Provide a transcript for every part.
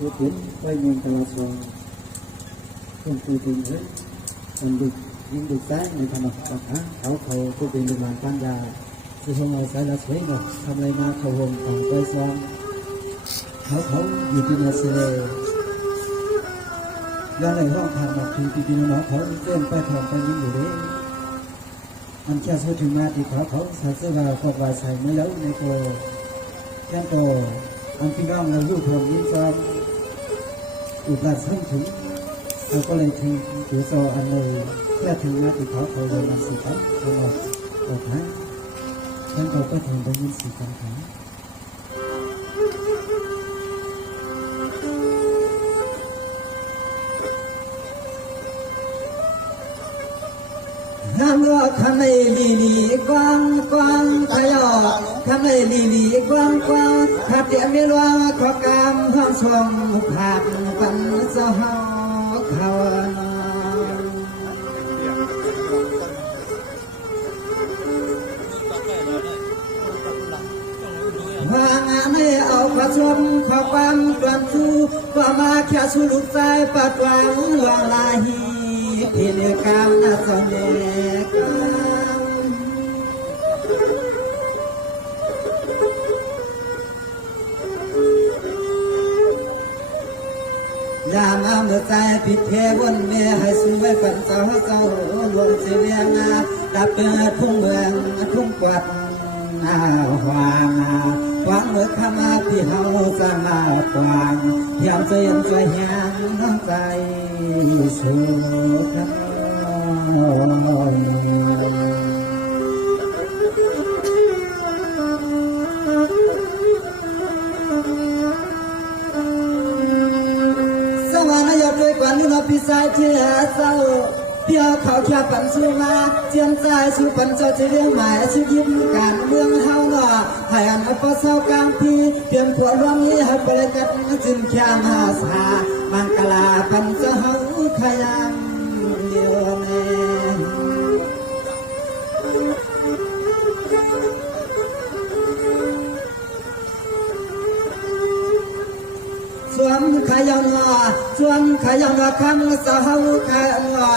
Ước tiến quay nhìn tà là xò không từ tình hết còn được những được trái người ta mặc bạc á thảo khẩu tôi tìm được làm tan già sự không ngờ sai là suối ngọc tham lai ma khẩu hồn còn quay xoan thảo khẩu vì tin là sê do này hoang thảm mặc thì tin nó khẩu trên quay thòng quay những người đấy anh cha số trường ma thì thảo khẩu sản xuất vào cột vài xài mới lâu này cô em tổ anh phi gom là lưu thường yên xoan ụt là sân chúngเราก็เลยถือโซอันเลยแค่ถึงมาติดเขาเขาเลยมันสีฟ้าเขาบอกบอกนะฉันก็ถึงได้ยินสีฟ้าของน้ำว่าข้างในลีลีกว้างกว้างตะยอข้างในลีลีกว้างกว้างขับเดียไม่ว่าขอกามห้องชมผ่านปันเจ้าเฮาเขาว่างานให้เอาผสมข้าวปั้นกวนชูก็มาแค่ชูลูกใจปัดหวังหวังลาฮีพิเนกามนาสเนกยามน้ำเดือดใจผิดเทวนเมียให้สวยฝันเจ้าลงเสียงดับเกิดทุ่งเมืองทุ่งกวัดหวางหวังเมื่อข้ามาที่เฮาสร้างมาปวางยามใจยังใจแหงน้ำใจสุขวันนี้เราพิสัยเชื่อเศร้าเพียวเขาแค่ปันสู้มาเจียนใจสู้ปันเจ้าจะเรื่องหมายชีวิตการเมืองเฮาหน่อให้อันอัปเศร้ากลางพีเปลี่ยนผัวร่วงนี้ให้ไปเลยกัดจินแค่มาสามังกลาปันเจ้าเฮาขยันเดียวแน่ส่วนขยันว่าคำสาวขยันว่า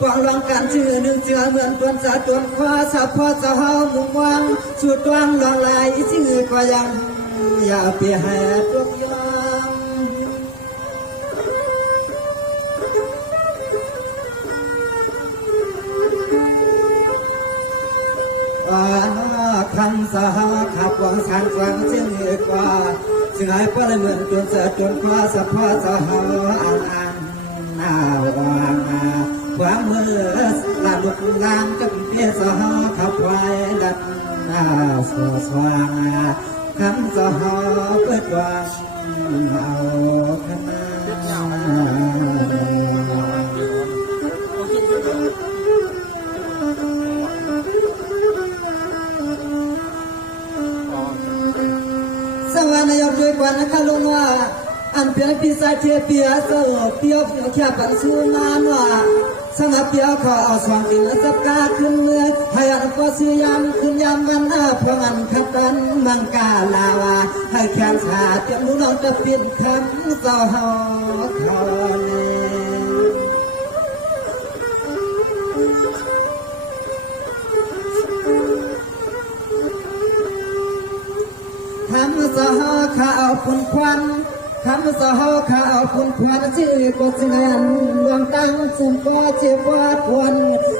กวางรองกันชื่อหนึ่งเจือเหมือนตัวสะตัวคว้าสะพอสะเฮามุ่งวางสุดวางลองลายชื่อก็ยังอย่าเปียแหกทุกอย่างคำสาวขับวางสันฟังชื่อกว่าจึงให้พระเหมือนตัวสะตัวคว้าสะพอสะเฮาอันหน้าวางความมือลาดุกลางกับเพียสหขับไว้ดัดหน้าสวสว่างคำสหเปิดวางเอาขนาสวรรค์ยกด้วยกว่านะคะลุงว่าอันเปียพิสัยเทียเปียโซเปียแค่ปันสูมาหน่าสำหรับเปียขอเอาสองดินสับกาขึ้นเมื่อให้อันก็ซื้อยำขึ้นยำมันเพราะมันขับกันมังกาลาวาให้แขนขาเตรียมรู้น้องจะเปลี่ยนคำเจ้าหอคอเนคำสหข้าเอาปุ่นควันคำสหข้าเอาปุ่นควันชื่อกุศลดวงตั้งสุนก็เจ็บว่าทวน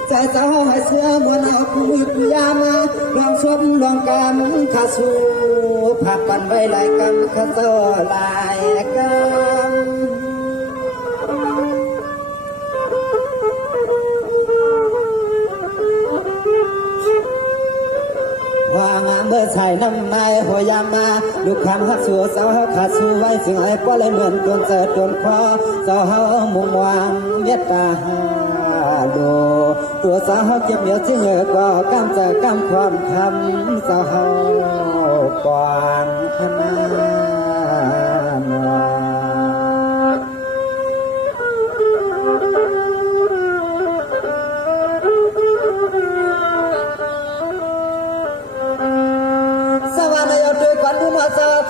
ใจสหให้เชื่อเหมือนเอาคุยยามาลองชมลองกำข้าสู้ผักกันไว้หลายกำข้าเจ้าหลายกำว่างเมื่อใส่น้ำไม้หัวยามาลูกคำหักสัวเสาขาดสู้ไว้สิ่งไอ้ก็เลยเหมือนตัวเจอตัวคว้าเจ้าเฮามุ่งวางเมตตาดูตัวสาวเก็บเหนียวที่เหงื่อก็กำจะกำความคำเจ้าเฮากวางขนา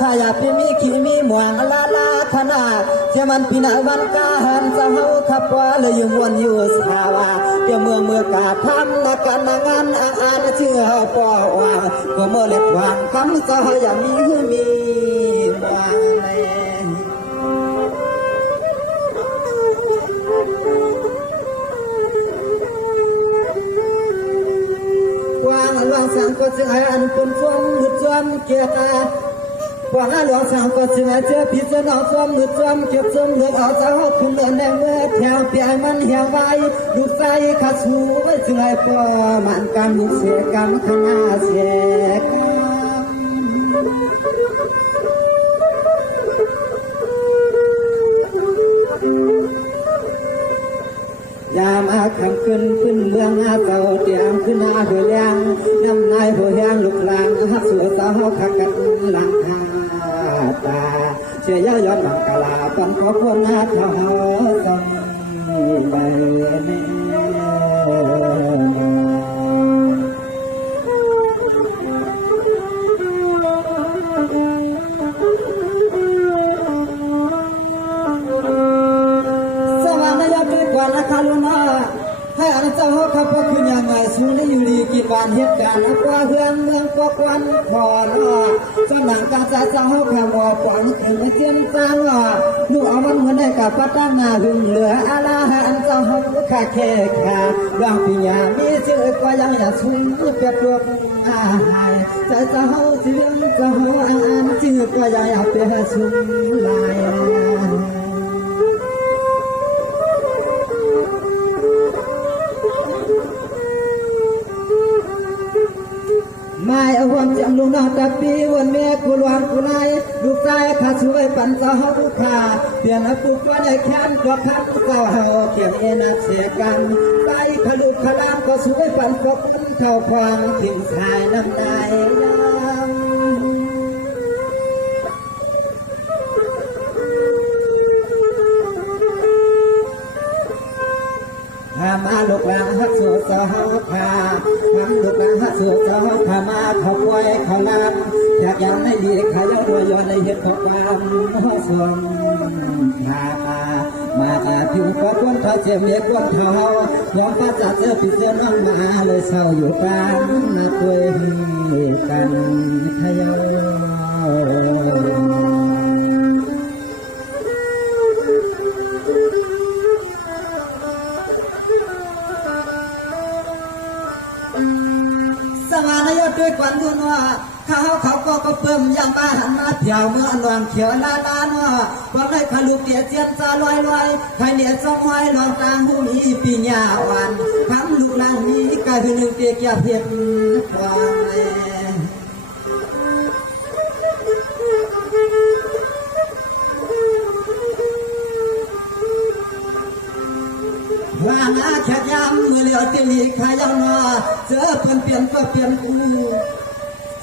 ขายาพิมีขีมีหมวงลาลาขน นาเที่ยมันปีนาวันกาหันจะเฮาขับว่าเลยอยู่มวนอยู่สาวาเดี๋ยวเมื่อกาทำมากันงานอาเชื่อปอว่าก็เมื่อเล็กวางคำจะอย่ามีวางเลยวางหลวงสังก็จะอันเป็นฟงหุดจอมเกียรติวางหลวงสังก็จะเจอพิจารณาฟงหุดจอมเก็บจมเลือกเอาเจ้าขึ้นในเมื่อแถวเปียมันเหี่ยวไว้ดูใจขาดสูไม่จึงไอ้ปอมันกำลุกเสียกำขณะเสียกยามอาคำขึ้นเมืองอาเต่าเตียงขึ้นอาหัวแรงน้ำนายหัวแรงลุกลางหักสวยสาวขักกันหลังคาตาเชื่อยอดมังกลาปันขอคนหน้าเท้าต้องใบให้อันเจ้าเขาพบขึ้นยังไงสูงได้อยู่ดีกินวานเหตุการณ์กว่าเฮืองเมืองกว่าควันพอเนาะสนังการเจ้าเขาแค่ว่าปล่อยถึงเจียนจางว่าลูกเอามันเหมือนได้กับปัตตานาหึงเหลืออะไรให้อันเจ้าเขาขาแค่ขาบางปียามีชื่อก็ยังอยากสูงเปียกตัวอาหายใจเจ้าเขาเสียงเจ้าเขาอันชื่อก็ยังอยากเปียกสูงลายไม่เอาความจำลุงนอตะปีวันเมียกุลวันกุไลลูกใจข้าช่วยปั่นเจ้าเฮาลูกขาเปลี่ยนให้ปุ๊บก็ได้แค้นก็คันเจ้าเฮาเกี่ยงเอ็นเสียกันใจขลุกขลามก็ช่วยปั่นก็คุ้นเข้าควางทิ้งชายน้ำได้มาลูกหลานฮักสู่เจ้าขามาลูกหลานฮักสู่เจ้าขามาเขาไว้เขานำอยากยังไม่ดีใครยังรวยย้อนในเหตุของการส่วนมาผิวก็ควรเขาเสียเมียควรเขายอมป้าจัดเสื้อผิดเสื้อน้องมาเลยเศร้าอยู่กลางตัวกันขยสวรรค์ยอดด้วยควันทุนว่าเขาก็เพิ่มยังบ้าหันมาเที่ยวเมื่อหลวงเขียวลาว่าว่าใครขลุกเตียเจียนจะลอยใครเนี่ยจ้องไว้ลองตางหูนี้ปีญาวันคำลูกนางนี้กลายเป็นหนึ่งเตียเกียบเพียรความว่านาแค่ยำมือเหลียวตีขายำนาเจอเปลี่ยนก็เปลี่ยนกู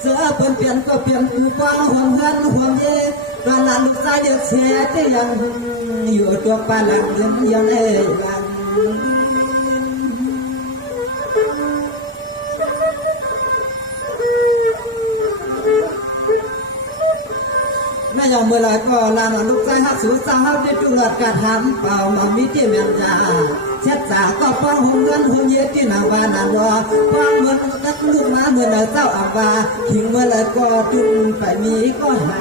เจอเปลี่ยนก็เปลี่ยนกูกว้างห่วงเงินห่วงเย่ตอนนั้นลูกชายเดือดเสียที่ยังอยู่ตัวปลาหลังยังเล่ยังแม่ยอมเมื่อไรก็ลาลูกชายหักสูงสาวได้จุงกระทำเปล่ามามิที่เมียนยาเช็ดสาก็ฟังหุ่นเงินหุ่นเย็ดที่นาวานานวฟังเหมือนนักลูกมาเมื่อไรเจ้าอาวาทิ้งเมื่อไรก็จุนไปมีก็หา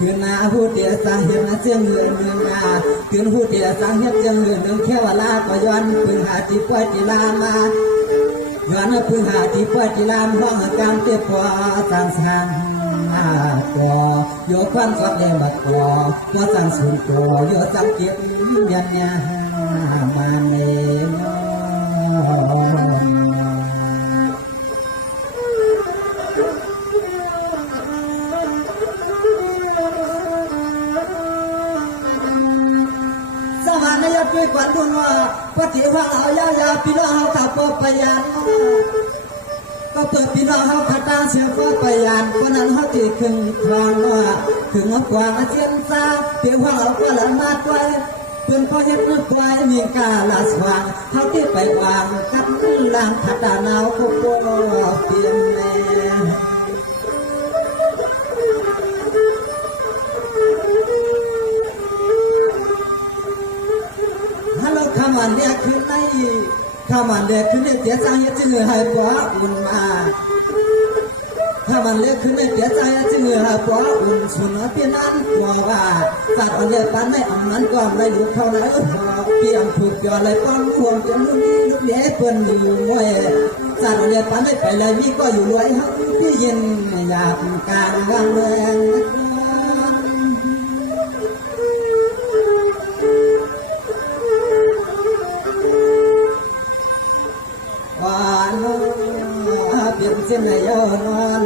คืนนาผู้เดียสังเหตุมาเจียงเงินนาคืนผู้เดียสังเหตุเจียงเงินแค่เวลาก็ย้อนพึ่งหาที่ป่วยที่ลามาย้อนพึ่งหาที่ป่วยที่ลามห้องการเจ็บปวดสั่งก็โยควันสอดเลี้ยบัดก็ว่าสั่งสูงก็โยสั่งเก็บยันยามาเนด้วยควันทุนว่าปฏิวัติเอายาพี่น้องเขาขับไปยันก็เปิดพี่น้องเขาขัดตาเสียก็ไปยันคนนั้นเขาตีขึ้นคลองว่าถึงกว่าเชียนซาเพียงว่าเราก็ละมาด้วย นพ่อเฮ็ดนึกไว้มีกาลาสว่างเขาที่ไปวางกับลางขัดดานาวพวกเปลี่ยนแม่ฮัลโหลข้ามันเรียกขึ้นในข้ามันเรียกขึ้นในเสียใจจึงให้ปวาอุ่นมาถ้ามันเล็กขึ้นในเสียใจจึงหาปออุ่นสุนเพียนั้นกว่าว่าสัตว์อันเล็กปันไม่อ่ำนั้นก็ไม่รู้เขาไหนเกี่ยมถูกย่อเลยป้อนห่วงเป็นลูกนี้ลูกเลี้ยเปิ้นอยู่มวยสัตว์อันเล็กปันไม่ไปเลยมีก็อยู่รวยฮักที่เย็นอยากการวางเมืองเปลี่ยนเสียงในยอนอน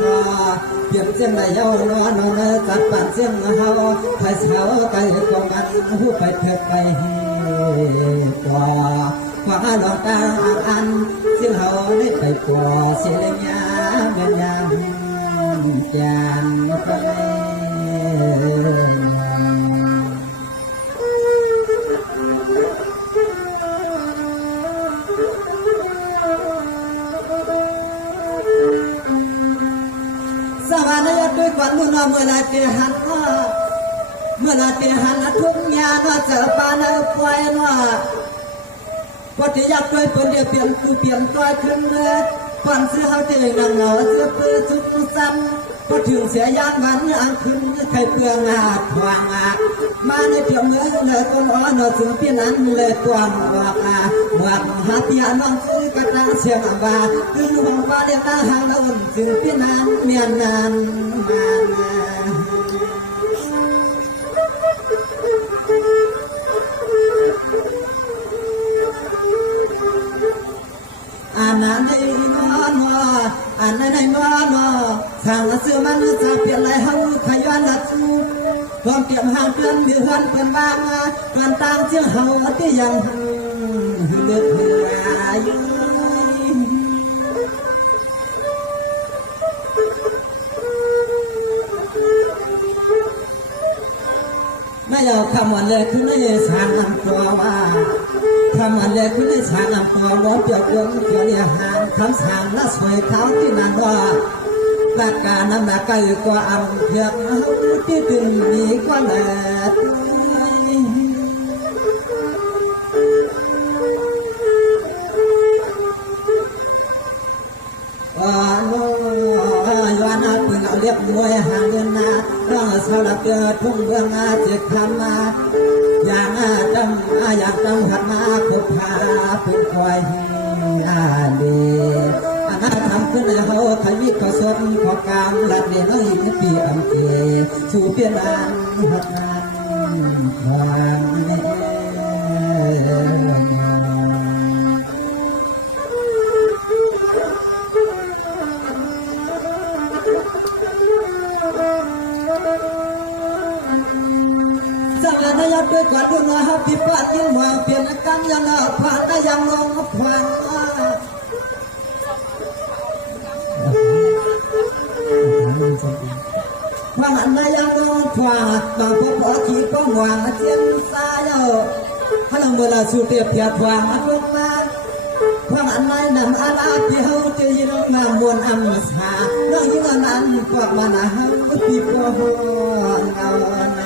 เปลี่ยนเสียงในยอนอนจัดปั่นเสียงเฮาใครเสาไก่กองกันหูไปเถิดไปกว่าความหลอกตาอันเสียงเฮาได้ไปกว่าเสียงยาเดินยามจานไปสวรรค์ยด้วยความมุ่งมั่นเมื่อไรเตหันเมื่อไรเตหันทุกยานว่าเจอปานปล่อยว่าปฏิยัติด้วยเปลี่ยนเปลี่ยนคือเปลี่ยนตัวขึ้นเลยก่อนเสื้อเขาเจอหนังเหงาเสื้อเปื้อนทุกซ้ำพอถึงเสียยางมันอังขึ้นใครเปลืองทวางมาในเพียงเนื้อเลยคนอ่อนถึงเพียงนั้นเลยตัวบอกบอกหาเพียน้องซื้อกระตังเสียงบาคือหวังว่าเดียตาหางเราถึงเพียงนั้นเมียนนานอันนั้นได้นอนอันนั้นได้นอนทางเสื่อมันจะเปลี่ยนไรเฮาขยันละทูความเตรียมห่างเกินมีหันเป็นบางการตามเสียงเฮาที่ยังเลือดเหืออยู่ไม่เอาคำวันเลยคือไม่สร้างนำตัวว่าคำวันเลยคือไม่สร้างนำตัวร้อนเปลี่ยนวนเปลี่ยนหางคำสั่งและสวยเท้าที่นั่นว่าหลักการน้ำหนักก็อยู่กว่าอำเพียงที่ถึงดีกว่าแหลกย้อนปืนเอาเรียบมวยหางเงินนาร่างสลับเดือดทุ่งเบื้องเจ็ดคำมาอย่างจำหัดมาพบพาเป็นคอยดีอันนั้นทำขึ้นในเขาขยิบขสมขอกามหลัดเดียนหินปีอำเกสู่เพียนอันหัดงานความสังเกตนายด้วยกว่าทุนน้อยฮับพิพัฒน์ยิ่งเหมือนเปลี่ยนกันยังผ่านได้ยังลงผ่านผ่านได้ยังลงผ่านบางพวกขอขีดป้องหวังเทียนสายพลังเวลาสูเตียบเพียบหวังลงมาผ่านในนำอาลาที่เขาจะยืนงามบนอัมสาเรื่องยิ่งนั้นกว่ามานะพี่พ่อเอาใน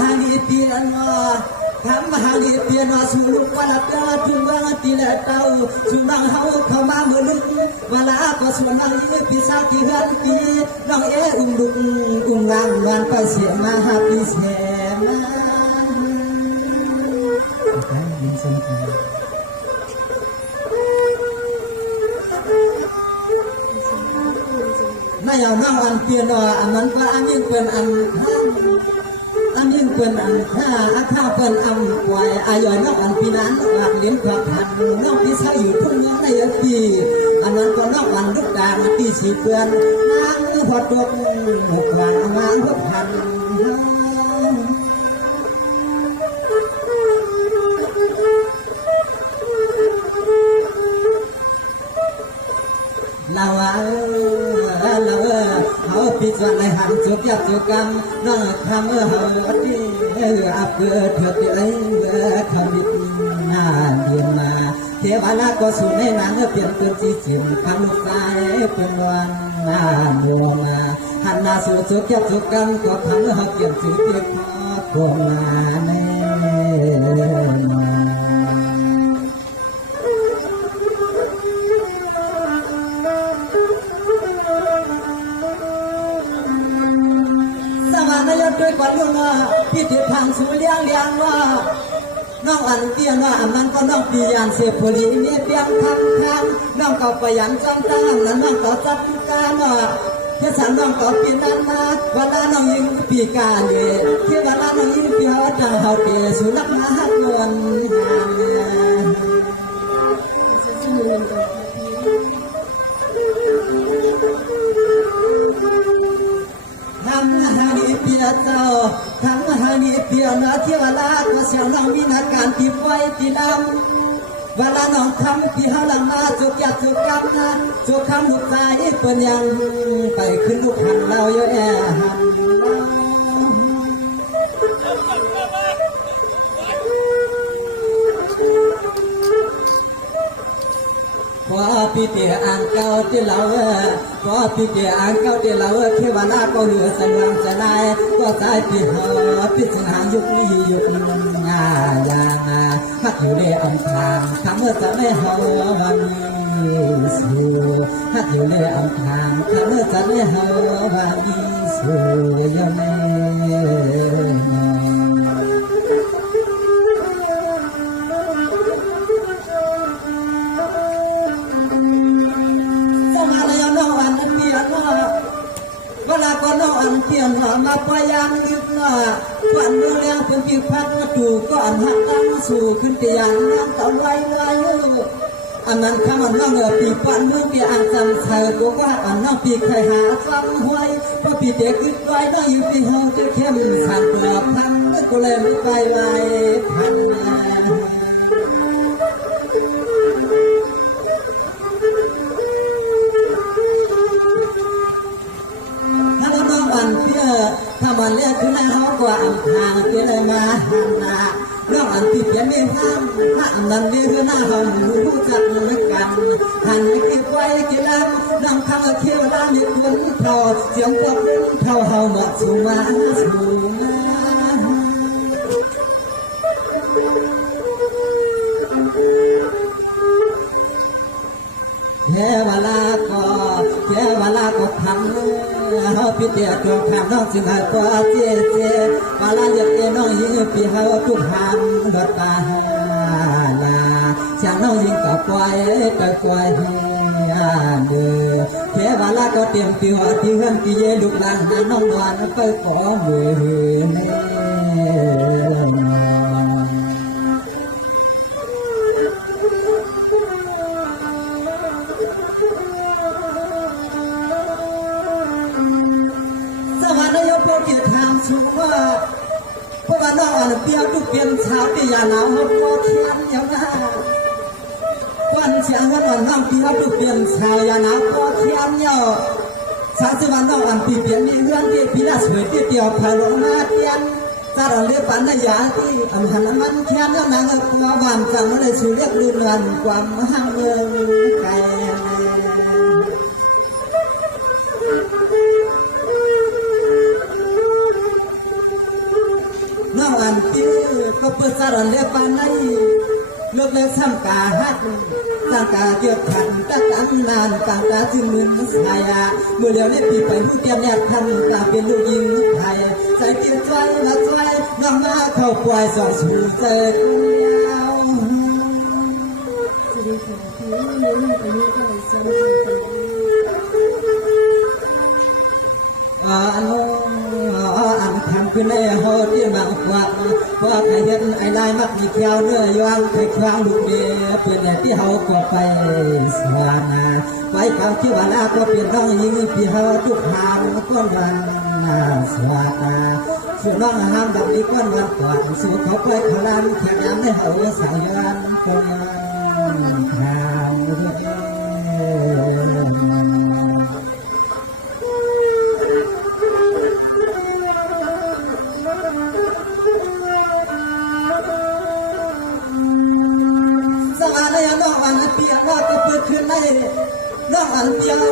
หาลีเปียนทำหาลีเปียนสูงวันละเดือนถึงวันตีละเต้าสุนังเฮาเข้ามาเมื่อลึกเวลาก็ส่วนนั้นพิซาที่เฮือนปีน้องอุ้มดุงอุ้มงานงานไปเสียมาหาปีเสียมาไม่เอาน้องอันเปียนอันนั้นก็อันนี้เป็นอันยิ่งเป็นอันข้าเป็นอันปล่อยอายุน้องอันปีนั้นหลักเลี้ยงขวักหันน้องพี่ชายอยู่ทุ่งน้องในปีอันนั้นก็น้องอันลูกดางตีสีเปื่อนนางพอตัวหกหลังนางพบหัน ห giặc dù cam nó tham hậu đi áp cơ thật ấy tham đi điền mà thế bà la có số này nắng biển cơn chi chìm khăm lúc sai bên loan mùa mà hàn na số số giặc dù cam có thắng hợp biển chữ tiết của nàyด้วยกว่าลูกน้าพี่ที่ทางสู่เลี้ยงว่าน้องอันเตี้ยว่ามันก็น้องปียานเสียผลีนี่เปียงทำน้องก็ประหยัดจังตั้งนั้นน้องก็จัดการว่าเพื่อฉันน้องก็ปีนั้นมาเวลาน้องยิงปีกาเลยที่เวลาน้องยิงปีเขาจะเขาเกสุนัขมาหักนวลเจ้าทั้งหานีเปียนเที่ยวลาดมาเสียงน้องมีนาการตีไว้ตีน้ำเวลาน้องคำพี่เขาหลังมาจุกยัดจุกกำนะจุกคำลูกใจเปิ้นยังไปขึ้นลูกหันเราเยอะแยะพอพี่เตี้ยอ่างเก่าที่เราพอพี่เตี้ยอ่างเก่าที่เราเทวนาก็เหลือสันวังจะได้ก็ใจพี่หอพี่สิงหายุคนี้ยุคงายาพัดอยู่ในอำทางทำเมื่อจะไม่หอวันนี้สู่พัดอยู่ในอำทางทำเมื่อจะไม่หอวันนี้สู่ยังไงเวลาก็น้องอันเทียนมาพยายามยึดหน้าฝันเมื่อเลี้ยงเป็นปีพัดมาถูกก็อันหักตั้งสู่ขึ้นเตียงนั่งต่อไว้อันนั้นคำอันน้องปีปันเมื่อปีอันจำเธอตัวว่าอันน้องปีเคยหาฟังหวยพอปีเด็กยึดไว้น้องอยู่ปีห้องจะเข้มสั่นเปล่าพันก็เลยไม่ไปไว้พันถ้ามันเลือกขึ้นเขากว่าอันทางเป็นมาหันนาเรื่องอันที่เปลี่ยนไม่ห้ามถ้าอันนั้นเรื่องหน้าเขารู้จักเหมือนกันหันเก็บไว้กี่ลำนั่งทำเที่ยวร้านมีคนพอเสียงก็เท่าเขามาสู่มาสู่เวลาก็ทำเขาพิจารณาทำน้องสิงหาตัวเจ๊เวลาเรียกน้องยิงปีเขาทุกหามเดือดตาลาช่างน้องยิงก็ปล่อยก็ปล่อยเดือเวลาก็เตรียมตัวที่เฮือนที่เยลูกหลานน้องวันไปขอมือสุว่าพวกน้องอันเปียกทุกเปลี่ยนชาวที่ยาหนาวเขาก็เทียนอย่างนั้นวันเสียงวันน้องเปียกทุกเปลี่ยนชาวยาหนาวก็เทียนเยาสาธุวันน้องอันปีเปลี่ยนมีเรื่องที่พินาศสวยที่เดียวพาลงมาเทียนถ้าเราเรียกปันในยาที่อันหันมันเทียนแล้วนางก็มาวันจังเลยสู่เรียกลืมวันความห้างเมืองไกลน้องอันที่ก็เปิดสารเรียบปานในเลิกเลิกซ้ำกาฮักตั้งกาเกี่ยวขันตั้งกาที่นานตั้งกาที่มือสายเมื่อเลี้ยวเล็บปีไปผู้เตรียมแยกทำตาเป็นลูกยิงไทยใจเกี่ยวใจมาใจน้องมาเข้าปล่อยสอนสู่เจอสวัสดีค่ะพี่อายุเท่าไหร่จ๊ะอันทำขึ้นในโฮที่มังกวักว่าใครเห็นไอ้ลายมักมีแก้วเนื้อยางใครคว้างลูกเดียเป็นแต่ที่เขาก็ไปสวานาไปเขาที่ว่าลาก็เป็นน้องยิงที่เขาทุกหามก้อนวันสวานาส่วนน้องห้ามแบบนี้ก้อนวันก่อนสู่เขาไปเขาลานแข่งยามในเขาสายยันคนทาง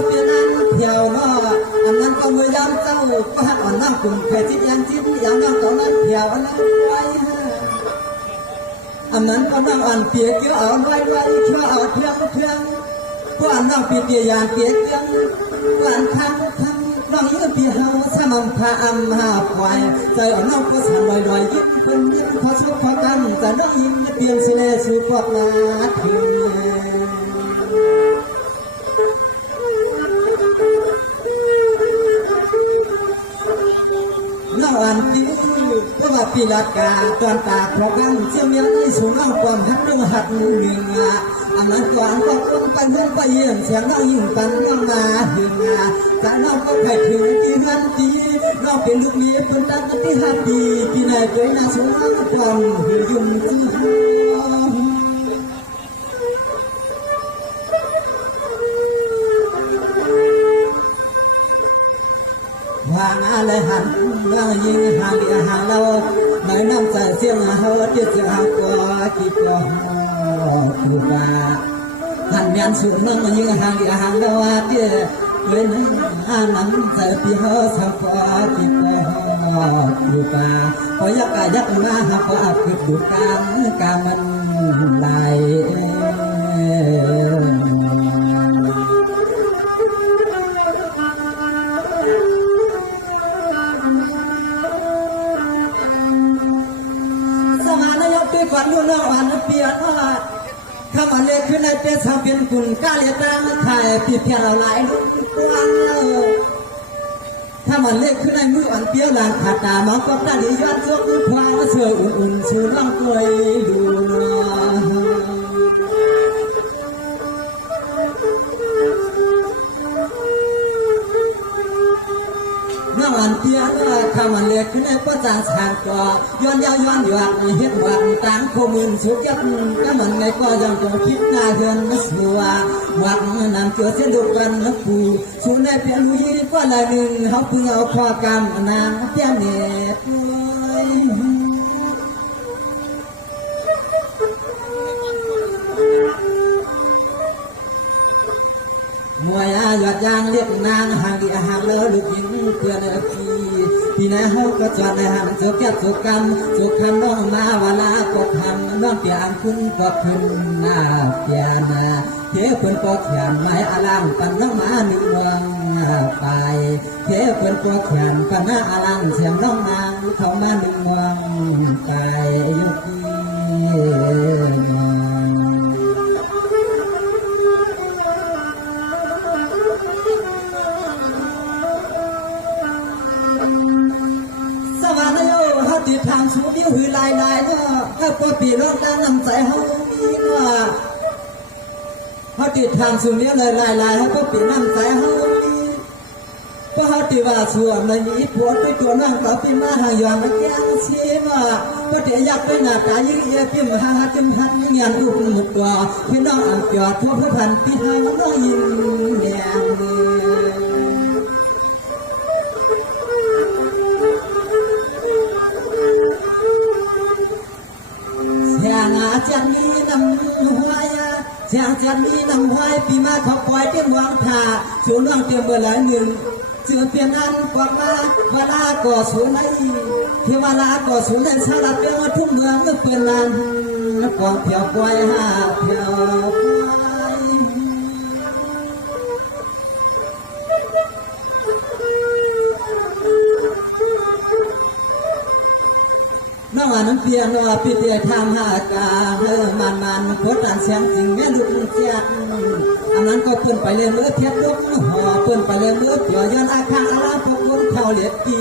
เปลี่ยนอันเที่ยวมาอันนั้นก็มือยามเจ้าก็หักอ่อนน้ำกลุ่มแค่จิตยังจิตอย่างนั้นตอนนั้นเที่ยวอันนั้นไว้อันนั้นก็นั่งอ่านเปียกเกี่ยวอ่อนไว้เชื่ออ่อนเพียงก็อ่านนั่งเปียกอย่างเปียกยังก็อ่านทางน้องยืนปีเฮาสมังพาอัมหาควายใจอ่อนน้องก็สั่นลอยยิ้มเป็นยิ้มพอชกพอกันแต่น้องยิ้มเปลี่ยนสิเลสู่ปอดนาทีน้องอ่านปีเพราะว่าปีละกาตอนตาพอกันเชื่อมยังที่สูงน้องความหักน้องหักหนึ่งอันนั้นก่อนก็คงไปเยี่ยมไปเยี่ยมเสียงน้องยิ่งปันน้องมาหึงแต่น้องก็ไปถึงที่หันทีน้องเป็นลูกเมียเป็นตั้งที่หันดีพี่นายเคยน่าสูงน้องความหึงยุ่งที่วางอะไรหันเรายิงหางดีหางเราในน้ำใจเสียงเฮาเจ็ดจะหางกว่ากิจเราคือว่าหันยันสูงน้องยิงหางดีหางเราเจ็ดเลยน้ำใจพี่เฮาสักว่ากิจเราคือว่าพอยักยักมาหาพออับคือดูการมันไหลก่อนดูน้องอ่านเปลี่ยนว่าคำอันเล็กขึ้นในเปียสาวเป็นกุ่นก้าเลียตามถ่ายผิดเพียงเราหลายกว้างถ้ามันเล็กขึ้นในมืออันเปียหลังขาดตามองก็ได้ดียอดยกมือควายเสืออุ่นๆชื่อล่องกลอยดูน้องอันเปียว่าคำอันเล็กขึ้นในประจางสางก่อย้อนยาวย้อนหยาดเห็ดหวัดต่างโคมืนสุดยับก็เหมือนไงก็ยังจะคิดหน้าเฮือนไม่สัวหวัดน้ำเกลือเส้นดุกันนักปูชูในเพียงมือก็ลายหนึ่งเขาเพิ่งเอาข้อกำนางเพียงเน็ตเลยมวยหยอดยางเรียกนางห่างดีหางแล้วลูกหญิงเพื่อนพี่นาเฮาก็จอดในหางโจกแก้วโจกกันโจกคำน้องมาเวลาก็ทำน้องเปียนคุณก็ขึ้นหน้าเปียนาเทเพิ่นก็แขนไม้อลังปันน้องมาหนึ่งเมืองไปเทเพิ่นก็แขนปันหน้าอลังเสียงน้องนางเข้ามาหนึ่งเมืองไปยุคีติดทางสูดิ้วหือลายเนาะถ้าปปีรถแล้วนำใจเฮามีเนาะเขาติดทางสูดิ้วเลยลายให้ปปีนำใจเฮามีเพราะเขาติว่าส่วนในนี้ปวดไปตัวนั่งต่อปีมาหายอนมาแก้งชีเนาะก็เดี๋ยวอยากไปหน้าตายิ่งเอียพิมหาจมหัดยิ่งยันอุปมุกตัวพี่น้องอ่ำจอดทั่วพระพันปีให้น้องยิ้มแดงจันนี้นำหัวจันนี้นำหัวปีมาขอปล่อยเตรียมวางท่าสูน้องเตรียมเบอร์หลายหนึ่งเสือเปลี่ยนอันกว่ามาเวลาก่อสูนในเทวาลาก่อสูนในสารเปียงทุ่งเมืองเมื่อเปลี่ยนลานกองเพียวปล่อยหาเพียวน้องอ่านน้ำเพียนว่าพี่เดียทำหากามันโคตรอันเสียงจริงแม่ลูกเจียนอันนั้นก็เพิ่นไปเรียนเมื่อเทียบลูกห่อเพิ่นไปเรียนเมื่อเกี่ยวยันอาคาอาลาพวกคนเท่าเล็ดปี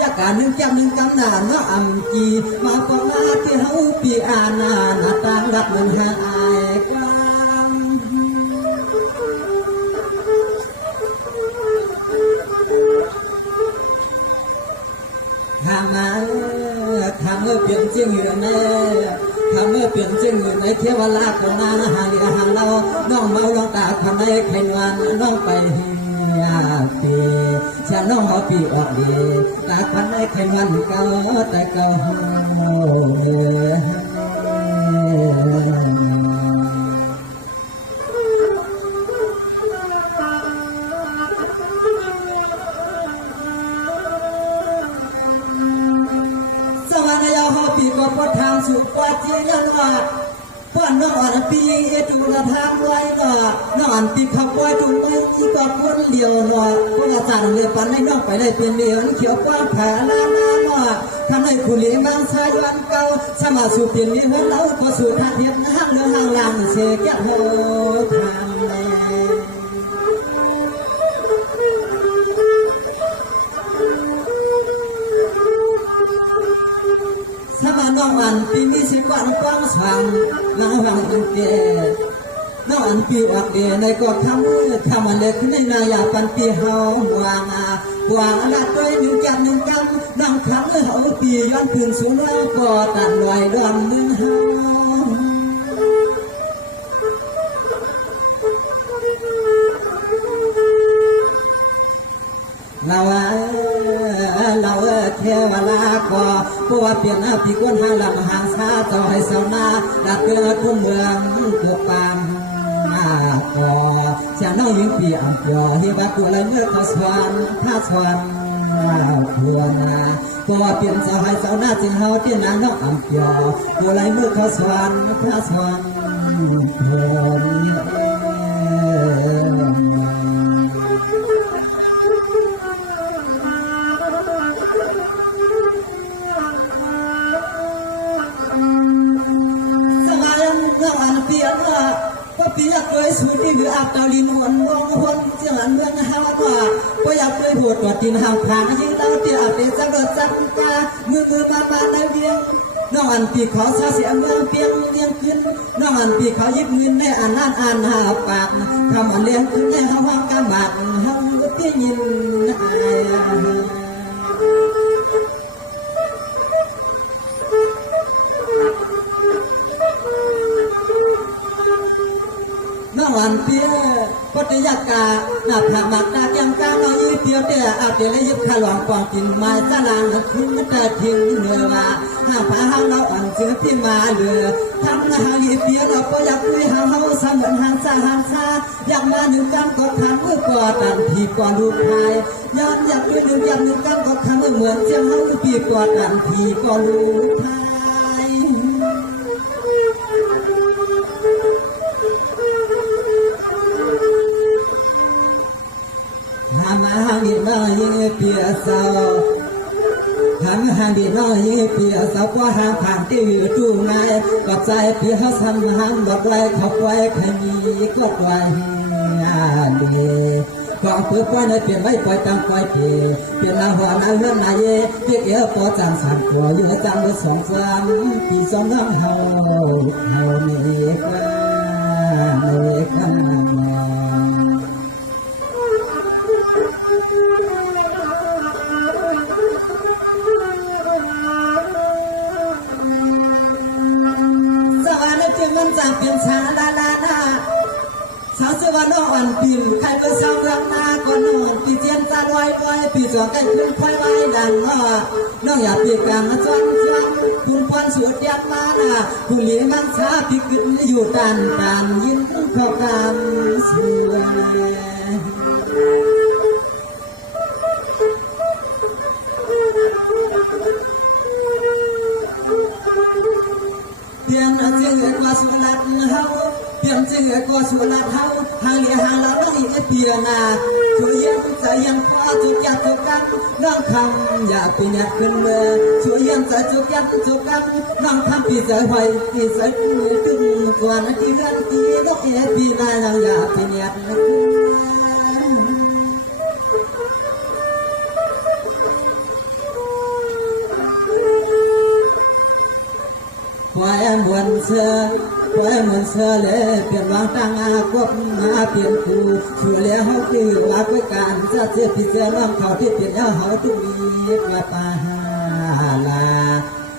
ยาการหนึ่งแก้มหนึ่งกำนานน้องอ่ำจีมาปองอาที่เฮาปีอาณาหน้าต่างรับเงินหาอายกันทำเมื่อเปลี่ยนจริงอยู่ในทำเมื่อเปลี่ยนจริงอยู่ในเทวราชของนางหางดีหางเราน้องเมาลองตาทำในไข่วันน้องไปยาปีเสียน้องเอาปีออกดีตาคันในไข่วันเก่าแต่เก่า ก็พอทางสุขกว่าที่ยังว่าป้อนน้องอันปีจูละทางไว้เนาะน้องอันปีขับไว้จูไม่ที่ก็คนเดียวเนาะพวกอาจารย์เลยปันให้น้องไปได้เป็นเดียวเขียวกว้างแผ่ลาเนาะทำให้คุณเลี้ยงบางชายวันเก่าสมาสู่เปลี่ยนนี้หัวเราก็สู่ทางเทียนห้างเรือห้างลางเสกแก้วทางสมาน้องอันปีนี้สิกว้างกว้างสังน้องวังอันเกน้องอันปีอักเดในก็ทำอันเล็กในนายาปันปีเฮาวางอันละตัวหนึ่งกันน้องคำเฮาปีย้อนคืนสูงแล้วก็ตัดลอยดอนหนึ่งเฮาเราเทวลาก็ผู้ว่าเปลี่ยนพี่คนห่างลำห่างซาต่อให้เสาหน้าดัดเกิดผู้เมืองเกือบปางก็เสียน้องยิงปีอ่ำเปียวที่บ้านตัวไรเมื่อเขาสวนท่าสวนทัวนาก็ว่าเปลี่ยนสาวให้เสาหน้าจึงเฮาที่นางน้องอ่ำเปียวตัวไรเมื่อเขาสวนท่าสวนทัวก็ปีอยากเคยสูดที่หรืออาบตาลินหวนมองคนเจียงเมืองฮาวาก็อยากเคยโหดกว่าดินห่างพางยิ่งเราเตียอาบเดจังเกิดจังกามือมาในเวียงน้องอันปีเขาซาเสียเมืองเปียงเลี้ยงขึ้นน้องอันปีเขายิบเงินในอ่านหาปากคำอันเลี้ยงขึ้นในห้องกำบัดห้องก็เปียยินน้องอันเปียปฏิยากาหน้าผากหนักหน้ายังกาน้องยี่เปียวเดียอาเดียและยิบขลองกองกินไม้จ้าลางขึ้นแต่ทิ้งเนื้อว่าห้างผาห้างเราอ่อนเสือที่มาเรือทำหน้ายี่เปียเราก็อยากคุยหาเฮาสมนหันซาอยากมาหนึ่งกำก็ขันมือก่อตันผีก่อลูกชายย้อนอยากคุยหนึ่งกำก็ขันเหมือนเจ้าเฮาผีก่อตันผีก่อลูกชายหางดีน้อยเปียสาวหางดีน้อยเปียสาวก็หางผ่านที่อยู่ตู้ไงก็ใจเปียสามหางบดไล่ขอบไว้ขยี้ก็ไว้ดีก็เพื่อปล่อยในเปลี่ยนไม่ปล่อยตั้งปล่อยเปลี่ยนลาหัวนาเลื่อนนายเปียเอ๋ปอจางสั่นตัวอยู่จังด้วยสองฟ้าปีสองน้ำเฮามีข้ามันจะเป็นชาลานาสาวสวรรค์อ่อนปิ่นใครเป็นชาวเมืองนาก่อนนอนปีเจียนตาลอยปีสองกันขึ้นค่อยไว้ดังน้องอย่าปีกลางจวนคุณพรสวดยันมาคุณเลี้ยงมังชาปีขึ้นอยู่ตันยินเข้ากันสวยเพียงเจือกว่าสุนัขเฮาเพียงเจือกว่าสุนัขเฮาหางเลี้ยหางเราต้องอีกเพียนาช่วยยังใจยังฟ้าจุกยัดจุกกันน้องคำอย่าปีนัดขึ้นเมื่อช่วยยังใจจุกยัดจุกกันน้องคำปีใจไว้ปีใจขึ้นก่อนที่กันที่น้องปีนาน้องอย่าปีนัดปล่อยมวนเสือเลยเปลี่ยนวางตั้งอากบมาเปลี่ยนคู่ช่วยเหลือเขาคือว่าด้วยการจะเสียพิเศษน้องเขาที่เปลี่ยนเขาทุกมีกระปาลา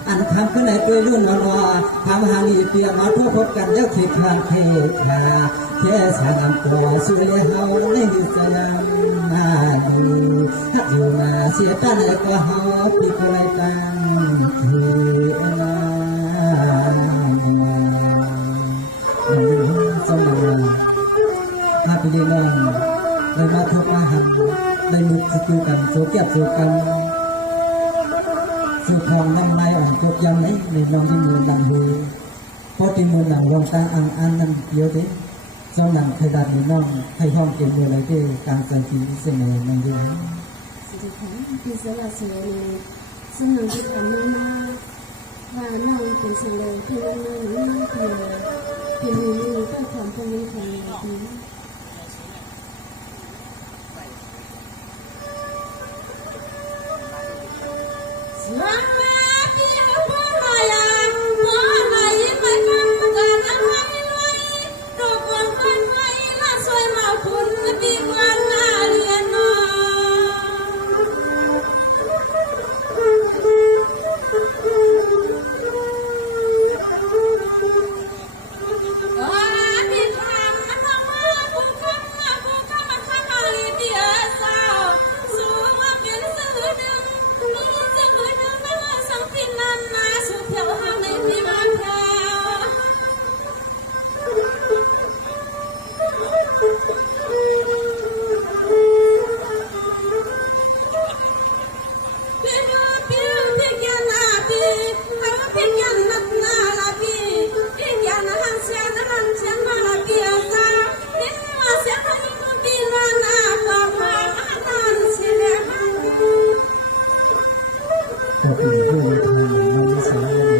อันคำขึ้นในตัวรุ่นนอนทำหาลีเปลี่ยนมาทั่วพบกันเจ้าขีดทางเทชาเทสานำตัวช่วยเหลือเขาในดิสนามมาดูถ้าอยู่มาเสียตั้งไหนก็เขาปีกไว้ตั้งคือสมัยมาเป็นเรื่องในมาทุกอาหารในมุกสตูกันโจเก็บโจกันส สุขของน้ำลายอ่อนจบยังไหนในน้องที่มือดังหูพอที่มือหนังลงตาอังอันนั้นเดียวเด้เจ้าหนังเคยดัดในน้องให้ห้องเก็บมืออะไรเด้การสังกีเสนอในเรื่องสุดท้ายที่สละเสียในซึ่งหนังที่ทำมาว่าน้องเป็นเสลที่นั่งนั่งนั่งเพียเพียงมีก็ความคงมีความดีรักแม่ที่พ่อลอยพ่อลอยไปทำการอะไรดอกบัวพันไว้ละสวยมาคุณปีวันนาเรียนน้ก็เป็นผู้มีทางมันไม่สายเลย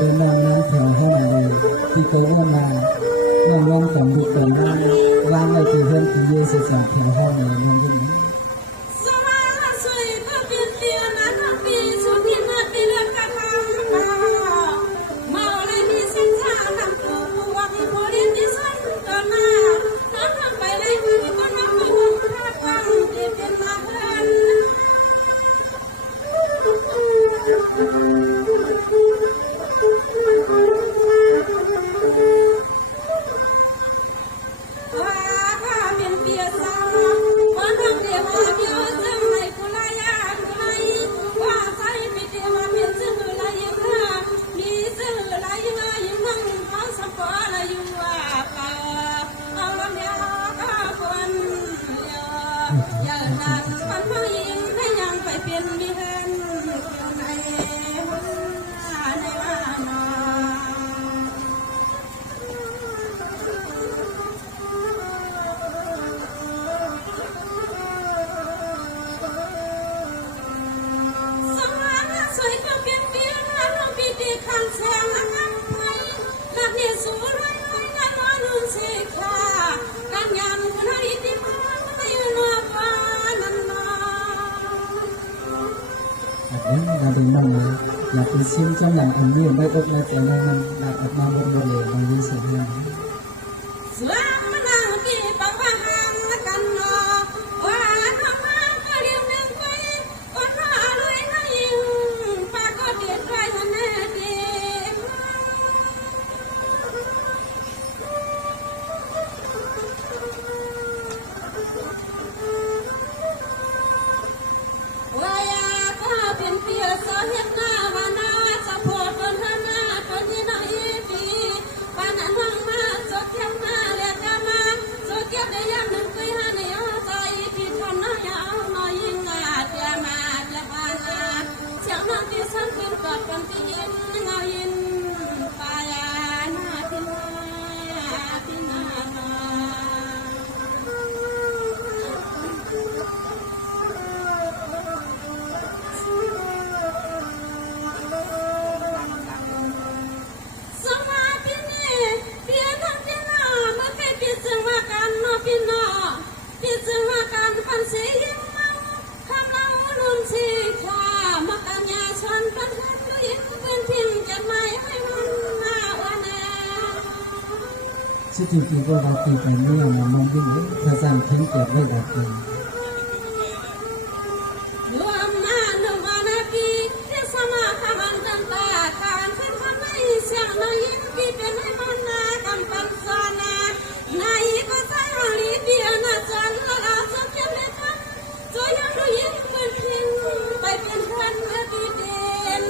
เป็นนางน้ำแถวห้องเลยที่โตมาน้องร้องของดุเป็นได้ร้านในที่เพื่อนที่เยสุสานแถวห้องเลยน้องที่นี้เราเป็นน้องเลยอยากเป็นชิ้นเจ้าหนังอันนี้ไม่อกไม่ใจในมันหลักออกมาบนบนเลยบางทีเสียง สุดที่กี่ก็ว่าตีกันเนี่ยมันมองยิ่งถ้าสั่งทิ้งเก็บไว้แบบนี้ รวมมาหนึ่งวันนาทีที่สมาคมันกันตาการเป็นคนไม่เสียงน้อยยิ้มปีเป็นให้มันนากำปันสานาในก็ใจหลีเดียวน่าจันละอาสักยังไม่ทันจะยังดูยิ้มเป็นพินไปเป็นเพื่อนและปีเด่น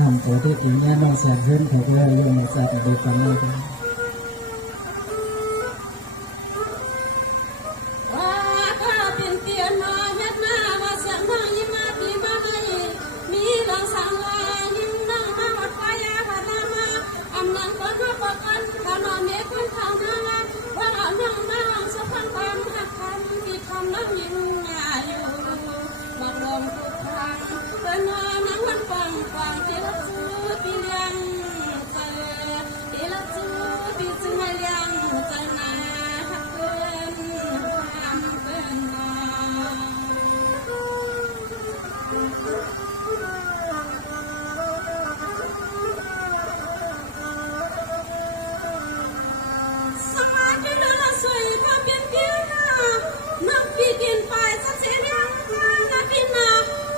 ทำตัวที่ถึงแง่น้องแสนเพื่อนเขาก็เรื่องมาจากโดยฟังเลยครับ ว่าก็เป็นเตียนนอเฮ็ดหน้าว่าเสียงน้องยิ้มมาปีมาให้มีเรื่องสั่งลายิ้มนั่งมาวัดไฟยาพันนามาอำนันคนมาประกันขานอนเมียคนทางหน้าว่าเรานั่งนั่งสักพันความหักคำที่คำน้องยิ้มอยู่บังลมทุกทางเดินมานั่งวันฟังฟังที่ละซื้อปีเลี้ยงเจอที่ละซื้อปีซื้อให้เลี้ยงเจอนาฮักเกินความเป็นมา สปาที่เดินสวยก็เปลี่ยนเกียร์นะนักปีกินไปสักเสียงนักกินนะ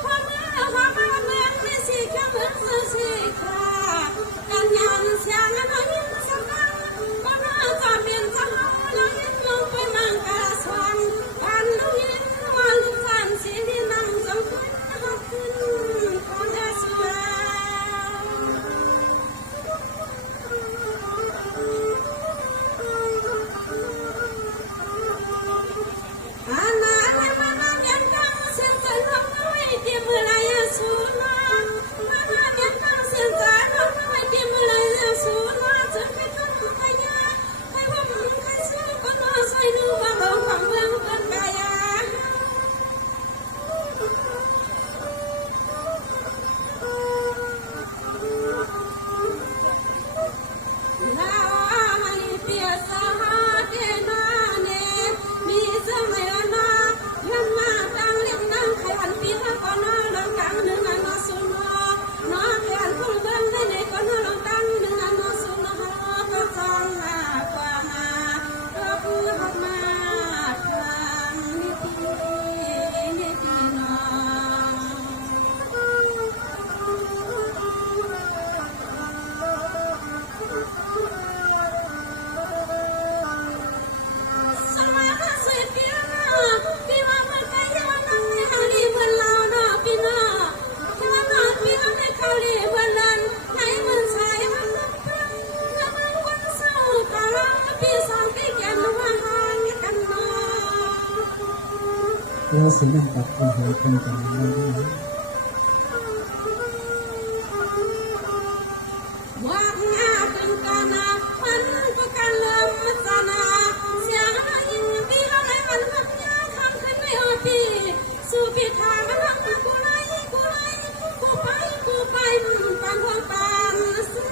ความเมื่อความมาเมื่อไม่สิแค่เหมือนสิค่ะการงานเสียงนั้นยิ้มสักครั้งก็น่าจะเปลี่ยนสักครั้งแล้วยิ้มลงไปนั่งกระสวนการลุยมาลุกสันสีที่นั่งสองคนหักขึ้นคนจะสวย Ana mana gantang sentan noi di mulai suna mana gantang sentan noi di mulai suna cepetan kaya kaya kasi kono sai nu bang bang kan kaya la mai biasa hadena ne mi samayana yamma tang lem nang khayan pi ha kono lang kang nang no suno no khayan khung ban de ne kono lang kang nang no suno ha ko chang na kwa na ro pu ha ma kang ni ti na sama sweet piana piwa makaya nang ni hari balana pina piwa ma piwa me khali balan hai man sai man prang namang wan sau kala pi sang ke kyan wa hang kan no เราสิ่งนั้นกับคนหายคนกันนั่นด้วย ว่าหน้าตึงกานามันก็การเริ่มสนาเสียงยินปีอะไรมันหักยาคำขึ้นไม่ออกปีสู่ปีทางมันหักกูไล่กูไล่กูไปปันทองปันซื้อ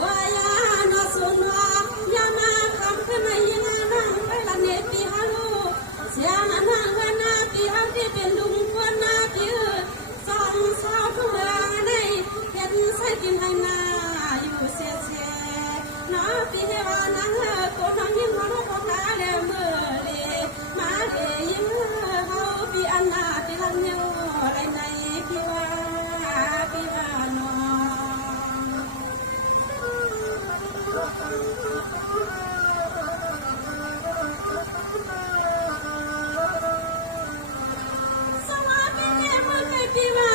ว่ายาโนสุนวายามาคำขึ้นไม่ยินนั่งไปละเนปีฮาลูเสียงนั่งวันนาปีฮักที่เป็นลุงคนนาปีสองสาวทุกเมืองในเห็นใส่กินให้นาอยู่เสียเสียนาปีเฮวานังโกน้องยิ้มมาลูกกาเลเมื่อเลมาเลยิ้มเฮาปีอันนาปีลังเนียวไรในปีว่าน้อง สวัสดีเนี่ยเมื่อไงปีว่า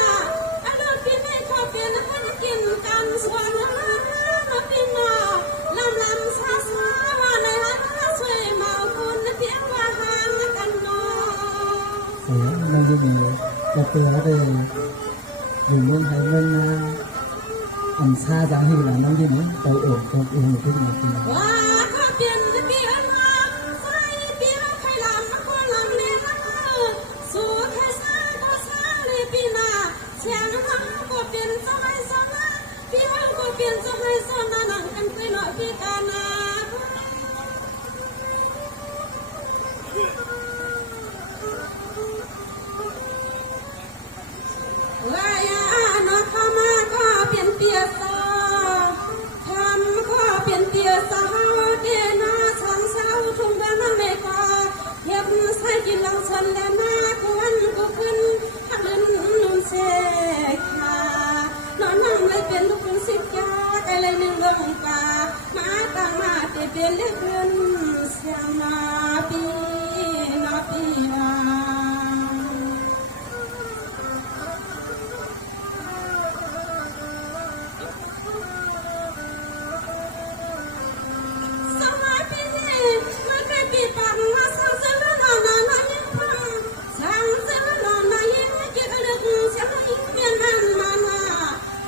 อารมณ์ปีไม่ขอเปลี่ยนคนกินกันส่วนนั้นปีมาลำซาว่าในร้านสวยเมาคุณเพียงว่าห่างกันนอ เสียงเราอยู่ในก็เตือนได้อยู่เมืองไทยเมืองนาอันชาจังที่หลังน้องยิ้มตัวเองตัวเองขึ้นมาเป็น ว่าขอเปลี่ยนเปลี่ยนมาใส่เปลี่ยนใครลำคนลำเนี่ยมันสู้แค่ซาก็ซาเลยปีนาเสียงทำก็เปลี่ยนสมัยสมัยพี่ว่าก็เปลี่ยนสมัยสมัยนั่งกันไปหน่อยพี่กานา เ ขึ้นเสียงนาปีนาปีนาสมัยปีนี้มันเป็นปีปังมาสร้างเสริมนอนนายิ่งพังสร้างเสริมนอนนายิ่งเกี่ยวกับเรื่องเสียงยิ่งเปลี่ยนมันมานา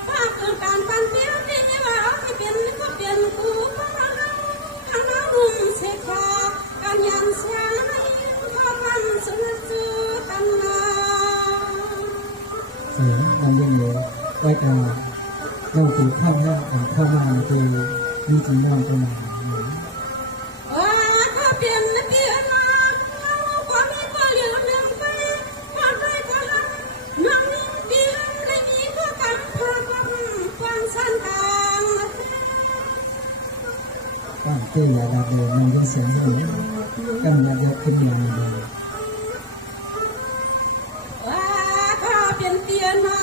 ภาคเกิดการปันเปลี่ยนปีนี้ว่าให้เปลี่ยนก็เปลี่ยนกูก็ทางนั้นทางนั้นรุ่งเสกการยันเสียงให้ข้ามันสุนทรกันนา เสียงมันยังเหลือไว้ก่อนเราถือข้าวหน้าอ่านข้าวมาคือมีจีนอนตัวไหน ถ้าเปลี่ยนเปลี่ยนมาความมีก็เหลือเรื่องไปความได้ก็ลังนั่งเปลี่ยนได้มีก็กันพากันความสั้นกลาง ตั้งเตี้ยระดับเลยมันยังเสียงเหนือกันระดับขึ้นมาเลย ถ้าเปลี่ยนเปลี่ยนมา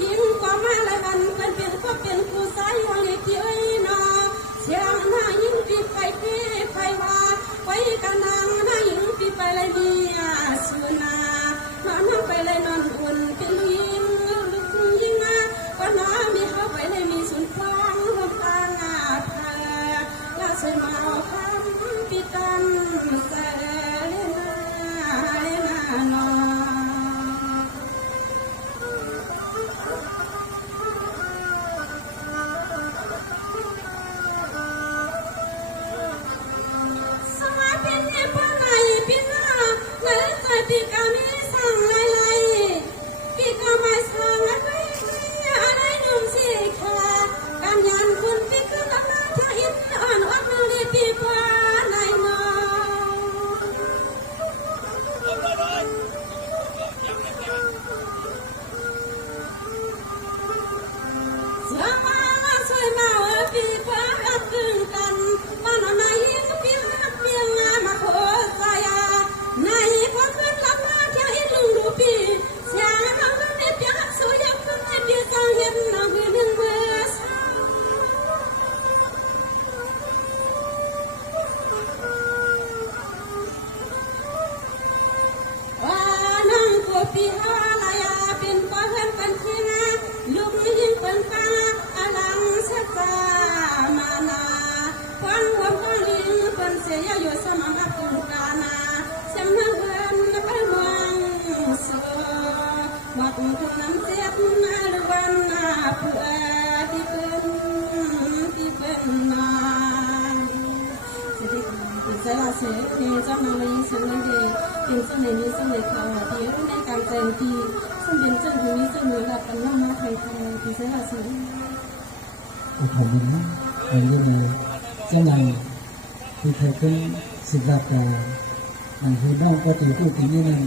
ยิ่งกว่ามาหลายวันเป็นเปลี่ยนก็เปลี่ยนกูสายวันเกี่ยวนาเสียงหน้ายิ่งปีไปพี่ไปว่าไว้กันนางหน้ายิ่งปีไปเลยมีสุนานอนไปเลยนอนอุ่นเป็นยิ่งลุกยิ่งมาก็น้ามีเขาไปเลยมีสุนทรลมตางาพาลาสวยมาคำปีตันเสเลนาเลนานอ สมัยเป็นเอปไหนปีหน้าเลิกแต่ปีกาไม่สั่งไรไรปีกาไม่สั่งอะไรอะไรนุ่มสิค่ะการยันคุณปีกาละนาถ้าอินอ่อนอักลีปีกว่าไหนนอเสือมาละสวยมาปีกว่าอักึ่งกันบ้านไหนปีเมียงมาโคสายานายก็ขึ้นลับมาเที่ยวอินลุงดูปีเสียงทางนั้นเปียกสวยยังขึ้นเปียกสังเห็นน้องเรื่องเมื่อสว่าน้องกูปีหาลายเป็นป้าเพื่อนกันที่นาลูกยิ่งเป็นป้าอลังเสตามานาวันวันวันลิงเป็นเสียอยู่สมองกุกานาเสียงนั่งเพื่อนไปมองโซหมดคนน้ำเสียบนาลวันนาเพื่อที่เป็นนาเสละเสียที่จำนวนสิ่งนี้เป็นสิ่งนี้สิ่งนี้เขาที่รู้ในการเต้นที่สิ่งเป็นสิ่งนี้สิ่งนี้เราเป็นน้องมาไทยที่เสละเสีย อีกแผ่นดินนะแผ่นดินนี้เจ้าหน่ายที่เคยขึ้นสิบลักกาหนังคือน้องก็ตีผู้ตีนี่นั่น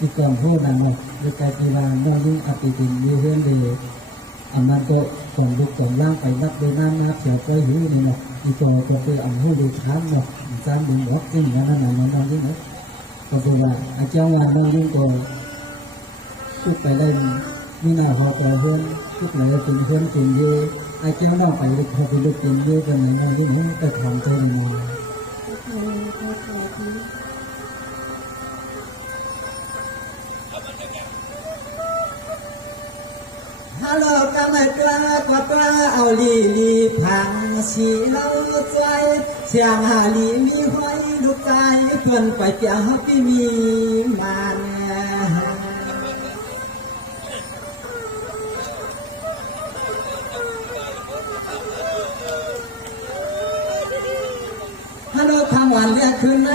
อีกก่อนผู้นำมาในการตีวางน้องยิ่งอภิตินยืเฮือนดีอันนั้นก็ก่อนลุกก่อนล่างไปนับโดยน้ำน้ำเสียก็หิวนี่เนาะอีกก่อนก็คืออันหูดูช้างเนาะจานดึงออกจริงนะนั่นน่ะน้องยิ่งเนาะก็คือว่าอาเจ้างานน้องยิ่งก็พูดไปได้นี่น่าพอไปเฮือนพูดไหนเป็นเฮือนเป็นเยอาเจ้าน้องไปเลยพอไปลุกเป็นเยกันไหนน้องยิ่งเนาะแต่ทำใจนี่มา ฮัลโหลกำลังกล้ากว่าปลาเอาลีลีพังสีเล่าใจเสียงหาลีมีไว้ลูกใจเพื่อนไปเปียงฮับพี่มีมันฮัลโหลทำวันเรียกคืนไหน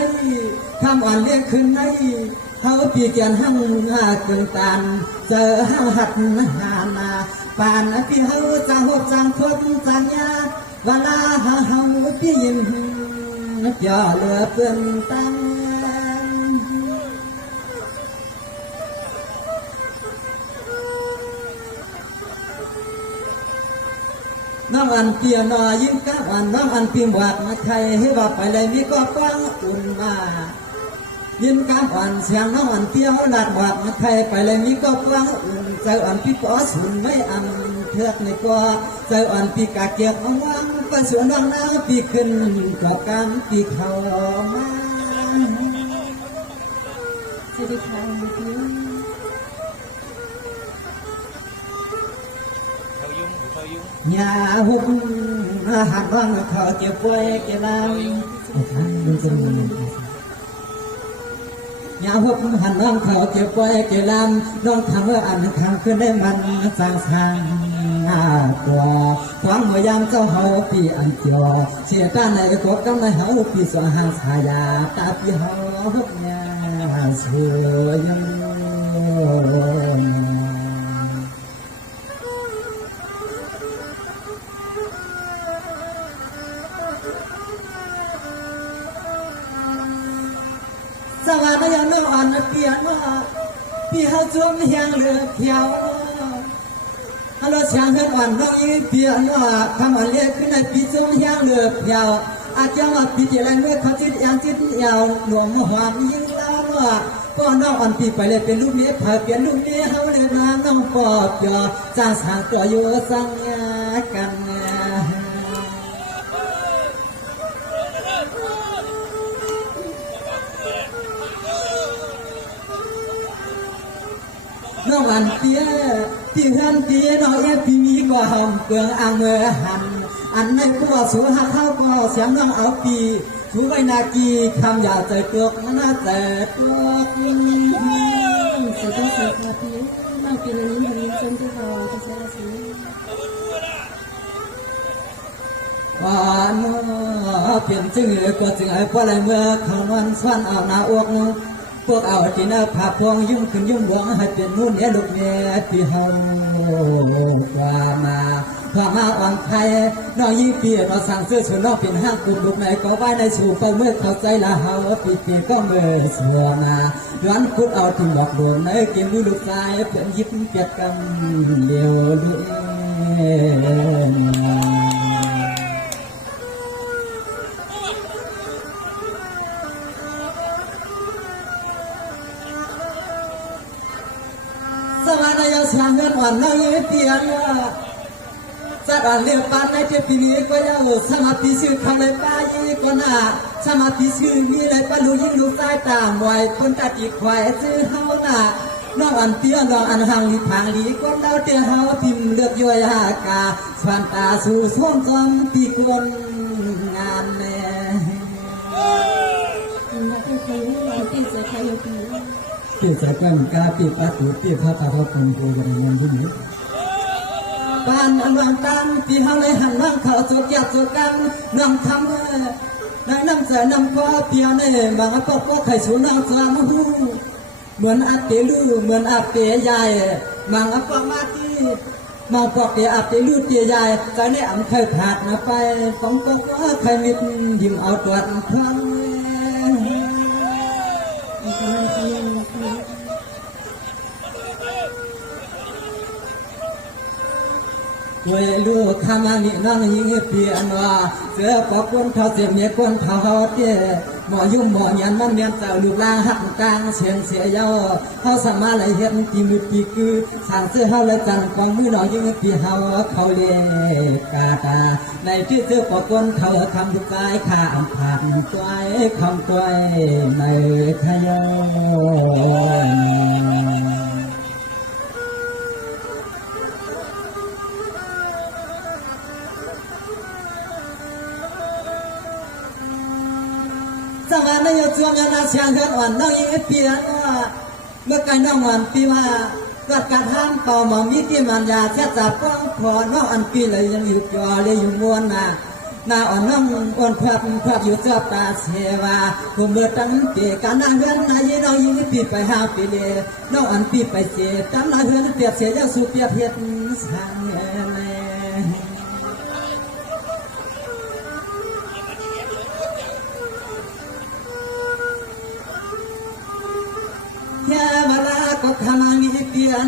ทำวันเรียกคืนไหนเขาปีเกียนห้างหาเกินตันเจอห้างหัดหานาปานพี่เขาจังหกจังคนจังยาเวลาหาเฮาพี่ยินย่อเหลือเปื้อนตังน้องอันเปียนอยิ่งก้าวันน้องอันเปียบวดมาไทยให้ว่าไปเลยมีก็กว้างอุ่นมายินกาอ่อนเสียงน้องอันเตี้ยวหลัดบาดมาไทยไปเลยมีก็กว้างอุ่นใจอ่อนพี่ปอสุนไม่อันเพ ทือกในกว่าใจอ่อนปีกาเกียกของวังไปสวนวังน้ำปีขึ้นกับกำปีเขามา สวัสดีค่ะพี่ อย่าหุ่นหันวังเขาเก็บไว้เก็บลำอย่าหุ่นหันวังเขาเก็บไว้เก็บลำน้องทำว่าอันทางขึ้นได้มันสร้างทางตัวความเมื่อยามเจ้าเฮาปีอันเจียวเสียการในกบกำในเฮาปีสวหาสายาตาปีเฮาเนี่ยสวยสวัสดีน้องอ่อนเปลี่ยนว่าพี่เฮาจมเฮียงเลือเขียวฮัลโหลเสียงเฮือนอ่อนน้องอีเปลี่ยนว่าคำว่าเรียกขึ้นในปีจมเฮียงเลือเขียวอาจจะมาปีเจริญเมื่อเขาจิตยังจิตยาวหนุ่มหวานยิ่งแล้วว่าพ่อน้องอ่อนปีไปเลยเป็นลูกเมียเผยเปลี่ยนลูกเมียเฮาเลยมาน้องปอบยอสร้างสางตัวอยู่สังยากันน้องอันเปียพี่เฮือนเปียน้องเอฟพี่มีกว่าหอมเกลืองอ่างเมื่อหันอันในกัวสูหักเข้าก็เสียงน้องเอาปีถูไว้นากีคำอย่าใจเกลือกมันน่าใจตัว สวัสดีค่ะพี่น้องปีนี้มันจนที่เขาจะใช้ละสิ ว่าน้อเปลี่ยนจึงก็จึงไอ้พอไรเมื่อข้างวันสวนเอาหน้าอวกพวกเอาที่หน้าผาพวงยุ่งขึ้นยุ่งหลวงให้เป็นนู่นเนี่ยลูกเนี่ยพี่หอมกว่ามาพามาอ่อนไทยน้องยิ่งเปลี่ยนมาสั่งเสื้อชุดน้องเป็นห้างกลุ่มลูกไหนก็ไว้ในสู่ไปเมื่อเข้าใจละเฮาปีก็เมื่อสวนาย้อนพุดเอาถึงดอกดวงในเกมดูลูกชายเพื่อนยิบเปียกกำเดียวดูสวัสดีเสียงเงินอ่อนน้อยเปียนว่าสัตว์อันเลี้ยงปานในเทปีนี้ก็ยังสมาธิชื่อคำเลยป้ายีก็น่าสมาธิชื่อมีเลยป้าลูกยิ่งลูกใต้ตามไว้คนตาตีควายชื่อเฮาน่ะน้องอันเตี้ยน้องอันห่างลีทางลีคนดาวเตี้ยเฮาพิมพ์เลือกย่อยหากาสวานตาสู่ส่วงจอมปีกวนงานแน่มาที่พี่เราปีเจอใครอยู่ปีปีใส่กันกาปีปาตูปีพระตาพระคุณโกยในที่นี้ปานอันวางตังปีเฮาเลยหันว่างเขาจุกยาจุกกันน้องทำน้ำใจน้ำก้อเปียวเนี่ยบางปอกไข่สูน้องจามหูเหมือนอาเตลูเหมือนอาเตยายบางปอกมาที่มาปอกเตอาเตลูเตยายใจเนี่ยอ่ำเคยผ่านมาไปของปอกเคยมิดยิ้มเอาตัวครั้งเวลูกข้ามานี่น้องยิงเปลี่ยนว่าเสือปอกคนเขาเสียเมียคนเขาเตี้ยหมอยุ่งหมอยันมันเมียนเจ้าลูกลางหักกลางเสียงเสียยาวเขาสามารถเลยเห็นตีมือตีคือสางเสื้อเขาเลยจังกองมือน้องยิงเปลี่ยนเขาเลี้ยกาตาในที่เสือปอกคนเขาทำดุกายข้าอำผ่านตัวคำตัวในขยอสวัสดีจวงนาเชียงเฮือนอ่อนน้องยิ่งเปลี่ยนว่าเมื่อไก่น้องอ่อนปีว่ากัดการห้ามต่อหมอมีที่มันยาแค่จับก้องพอน้องอันปีเลยยังอยู่จอเลยอยู่มวนนาอ่อนน้องอ่อนครับอยู่เจ้าตาเสวาผมเมื่อตั้งเตะการนั่งเฮือนนายน้องยิ่งปีไปหาปีเลยน้องอันปีไปเสียจำนายเฮือนเปียกเสียยังสู่เปียกเพียรสังเงยาเวลาก็ทำมีเปลี่ยน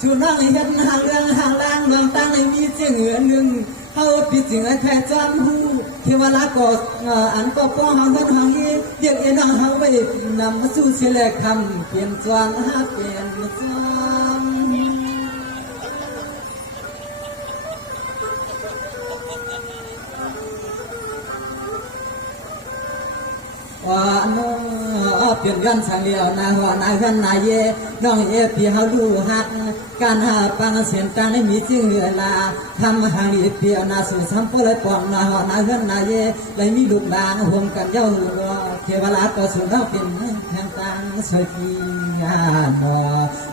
ชูน้องเห็นห่างเรื่องห่างล่างเมืองตั้งให้มีเสียงเหือหนึ่งเขาปิดเสียงแค่จำหูเทวราก็อันก็ป้องห้องเงินห้องนี้เรียกเอ็นห้องไว้นำมาสู่เสียแหลกคำเปลี่ยนจวงหาเปลี่ยนจวง น้อเปลี่ยนกันสังเดียวนาหัวนากันนาเยน้องเอพี่เฮาดูหักการหาปังเสียนตังได้มีจริงเวลาทำหางดีเปียนาสู่ซ้ำเพื่อเลยปองนาหัวนากันนาเยเลยมีลูกหลานห่วงกันเย้าเทวราต่อสู่เราเป็นแห่งตังสวยที่งาน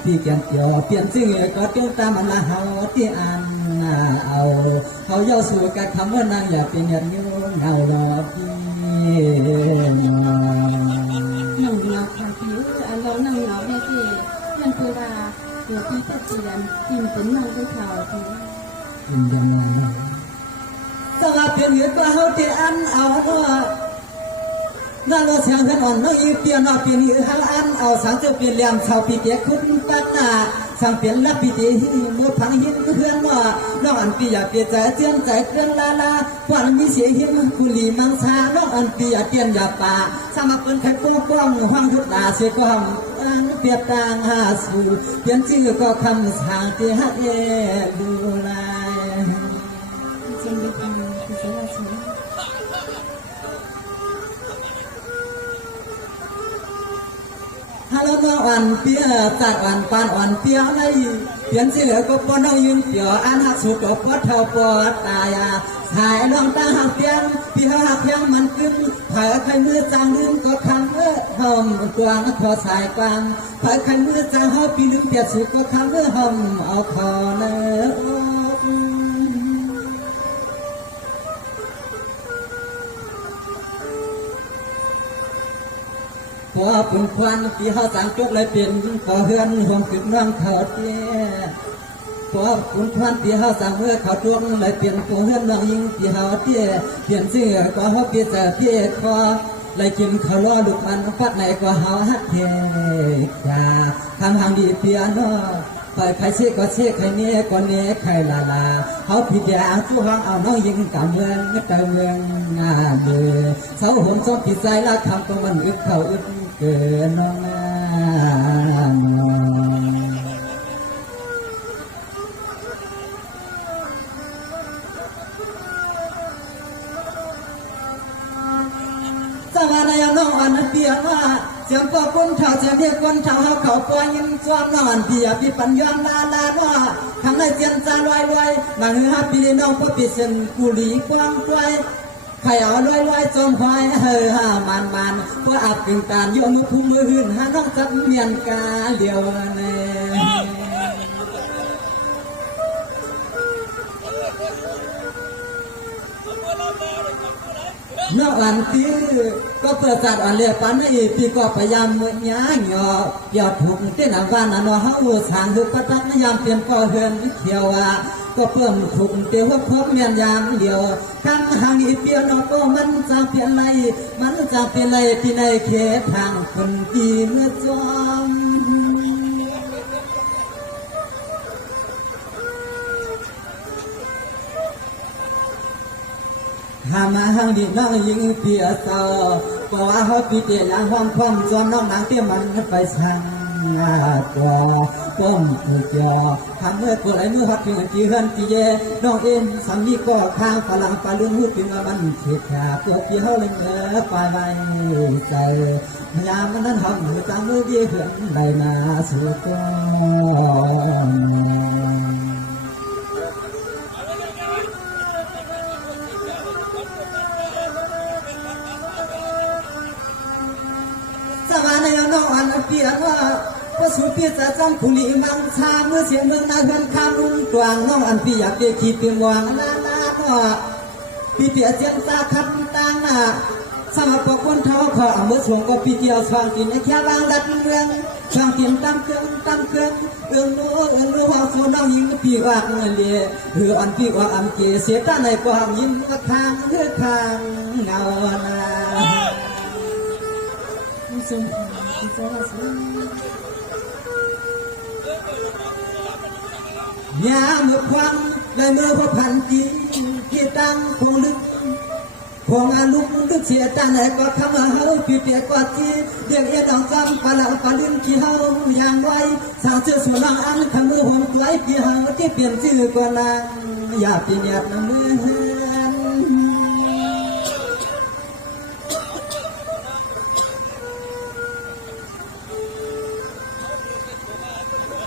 พี่เกียนเกี่ยวเปลี่ยนจริงก็เตี้ยวตามมันละเฮาที่อันเอาเขาเย้าสู่กันคำว่านางอย่าเป็นอย่างนี้เงาหลอกพี่หนึ่งเราค่ะพี่อันเราหนึ่งเราเนี่ยพี่เพื่อนพูราเดี๋ยวพี่จะเจียนกินเป็นน้องด้วยเขาพี่ ยังไงสวัสดีเพื่อนเขาที่อันเอานั่นเราเสียงกันอ่อนน้อยเปลี่ยนเอาเปลี่ยนหันอันเอาสังจะเปลี่ยนเลี้ยงชาวปีเกียคุณปัตตาสังเปลี่ยนรับปีเดีมุดพังหินเพื่อนว่าน้องอันปีอยากเปลี่ยนใจเจียนใจเครื่องลาลาวันมีเสียหินกุลีมังชาน้องอันปีอยากเปลี่ยนอยากป่าสมัครเป็นใครป้องป้องห้องทุกดาเสียก้องเปรียบต่างหาสู่เปลี่ยนชื่อก็คำสั่งที่ฮักเย่ดูแลจริงดีจังคือเสียชีวิตฮัลโหลน้องอันเปียตัดอันปานอันเปียในเปลี่ยนชื่อก็ปนเอายืนเปียอันหักสุกก็ปอดเท่าปอดตายหายน้องตาหักเปียงพี่หักเปียงมันขึ้นเผยใครมือจางลืมก็คำหอมกวางพอสายกวางเผยใครมือจางหอบปีลืมเปียสุกก็คำหอมเอาคอเนื้พอปุ่นควันที่เขาสั่งจุกเลยเป็นพอเฮือนห่วงขึ้นน้องเขาเตี้ยพอปุ่นควันที่เขาสั่งเมื่อเขาจุกเลยเปลี่ยนพอเฮือนน้องยิงที่เขาเตี้ยเปลี่ยนเสื้อก็เขาเปลี่ยนจะเพี้ยคอเลยกินเขาล้อลูกมันฟัดไหนก็เขาฮักเทจาทำทางดีเปียโนไปใครเชื่อก็เชื่อใครเนี้ยก็เนี้ยใครลาลาเขาผิดอย่างผู้ห้องเอาน้องยิงกำเมืองเติมเมืองงานเดือเสาหุ่นสมผิดใจละคำก็มันอึดเขาอึดเกินน้องสวัสดีน้องอันเปียว่าเสียงปอคนเท่าเสียงเด็กคนเท่าเขาปล่อยยิ้มซ้อมน้องอันเปียพี่ปัญญาลาลาว่าทางในเจียนจาลอยลอยนางเฮือปีน้องพ่อปีเส้นกุหลีกว้างไกลใครเอาลอยลอยจอมควายเฮอมันเพื่ออับกึ่งตานโยมพุ่มมือหื่นหาน้องจับเมียนกาเดียวเน่น้องอันตีก็เปิดจัดอันเลียปันนี่พี่ก็พยายามเมื่อย้ายหยอเกี่ยวถูกเต้นอันว่านันว่าเฮาสางคือประทับพยายามเปลี่ยนก็เฮือนเที่ยวก็เพิ่มถูกเตียวพบเมียนยามเดียวคำหางอีเปียโนก็มันจะเปลี่ยนไรมันจะเปลี่ยนไรที่ในเขตทางคนดีเมื่อจอมหามาหางดีน้องยิงเปียเศร้าก็ว่าเขาปีเตียนห้องพร้อมจอมน้องนางเตี้ยมันไปสั่งตัวก้มผู้เจ้าทำเมื่อตัวไหลเมื่อหัดถึงจีเฮือนจีเย่น้องเอ็นสามีก็ข้างฝรั่งปลาลุ่นหูถึงมันเฉียดขาตัวพี่เขาเลยเนื้อปลายใบใจยามมันนั้นหอมมือจังมือดีเหือนใบนาสุดก้อนน้องอันเปียว่าพระสุเปียจะจำคุลีมังชาเมื่อเสียงเมืองนาเฮือนคำรุ่งกลางน้องอันปีอยากเดียขีดเป็นวางลาก็ปีเปียเจียนตาคับตางน่ะสมัครปกคนเท้าขอเมื่อสวงก็ปีเดียวสว่างกินไอ้แค่บางดัดเมืองสว่างกินตั้งเครื่องรู้ว่าโซน้องยิงปีว่าเงินเลี้ยหรืออันปีว่าอันเกเสียตาในความยิ้มก็ทางเลือทางเงาหน้าซึ่งคือเสียชีวิตยามควันและเมื่อพพันจีที่ตั้งคงลึกคงอาลุกลึกเสียตาไหนก็คำเฮาปีเปียกว่าจีเดียงเอ็ดองจำปลาปลาลิ้นขี้เฮายามไว้สาวเชื่อสวนอันคำมือหงไหลขี้เฮาที่เปลี่ยนชื่อกว่านางอยากเปลี่ยนมือ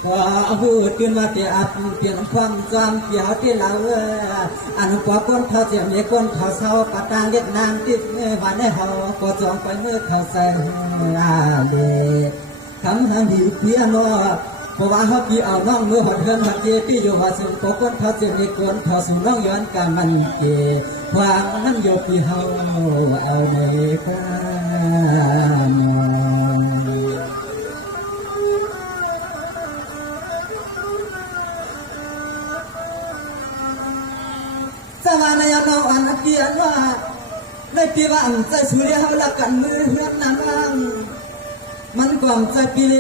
ก็พูดขึ้นมาเปียบเปลี่ยนความจำเปียที่เราอันกว่าคนเขาเจียมเยคนเขาเศร้าปะตางเด็กนางติดวันในหอก็จองไปเมื่อเขาใส่เด็กคำทางดีเพียนอเพราะว่าเขาพี่เอาน้องเมื่อหดเฮือนหักเจพี่อยู่มาซึ่งก็คนเขาเจียมเยคนเขาสู่น้องย้อนกันมันเกความนั้นโยกพี่เขาเอาในกันสวรรค์ยานอันเกียนว่าในปีวันใจสุริยะละกันมือเฮือนนางมันกล่อมใจปีเล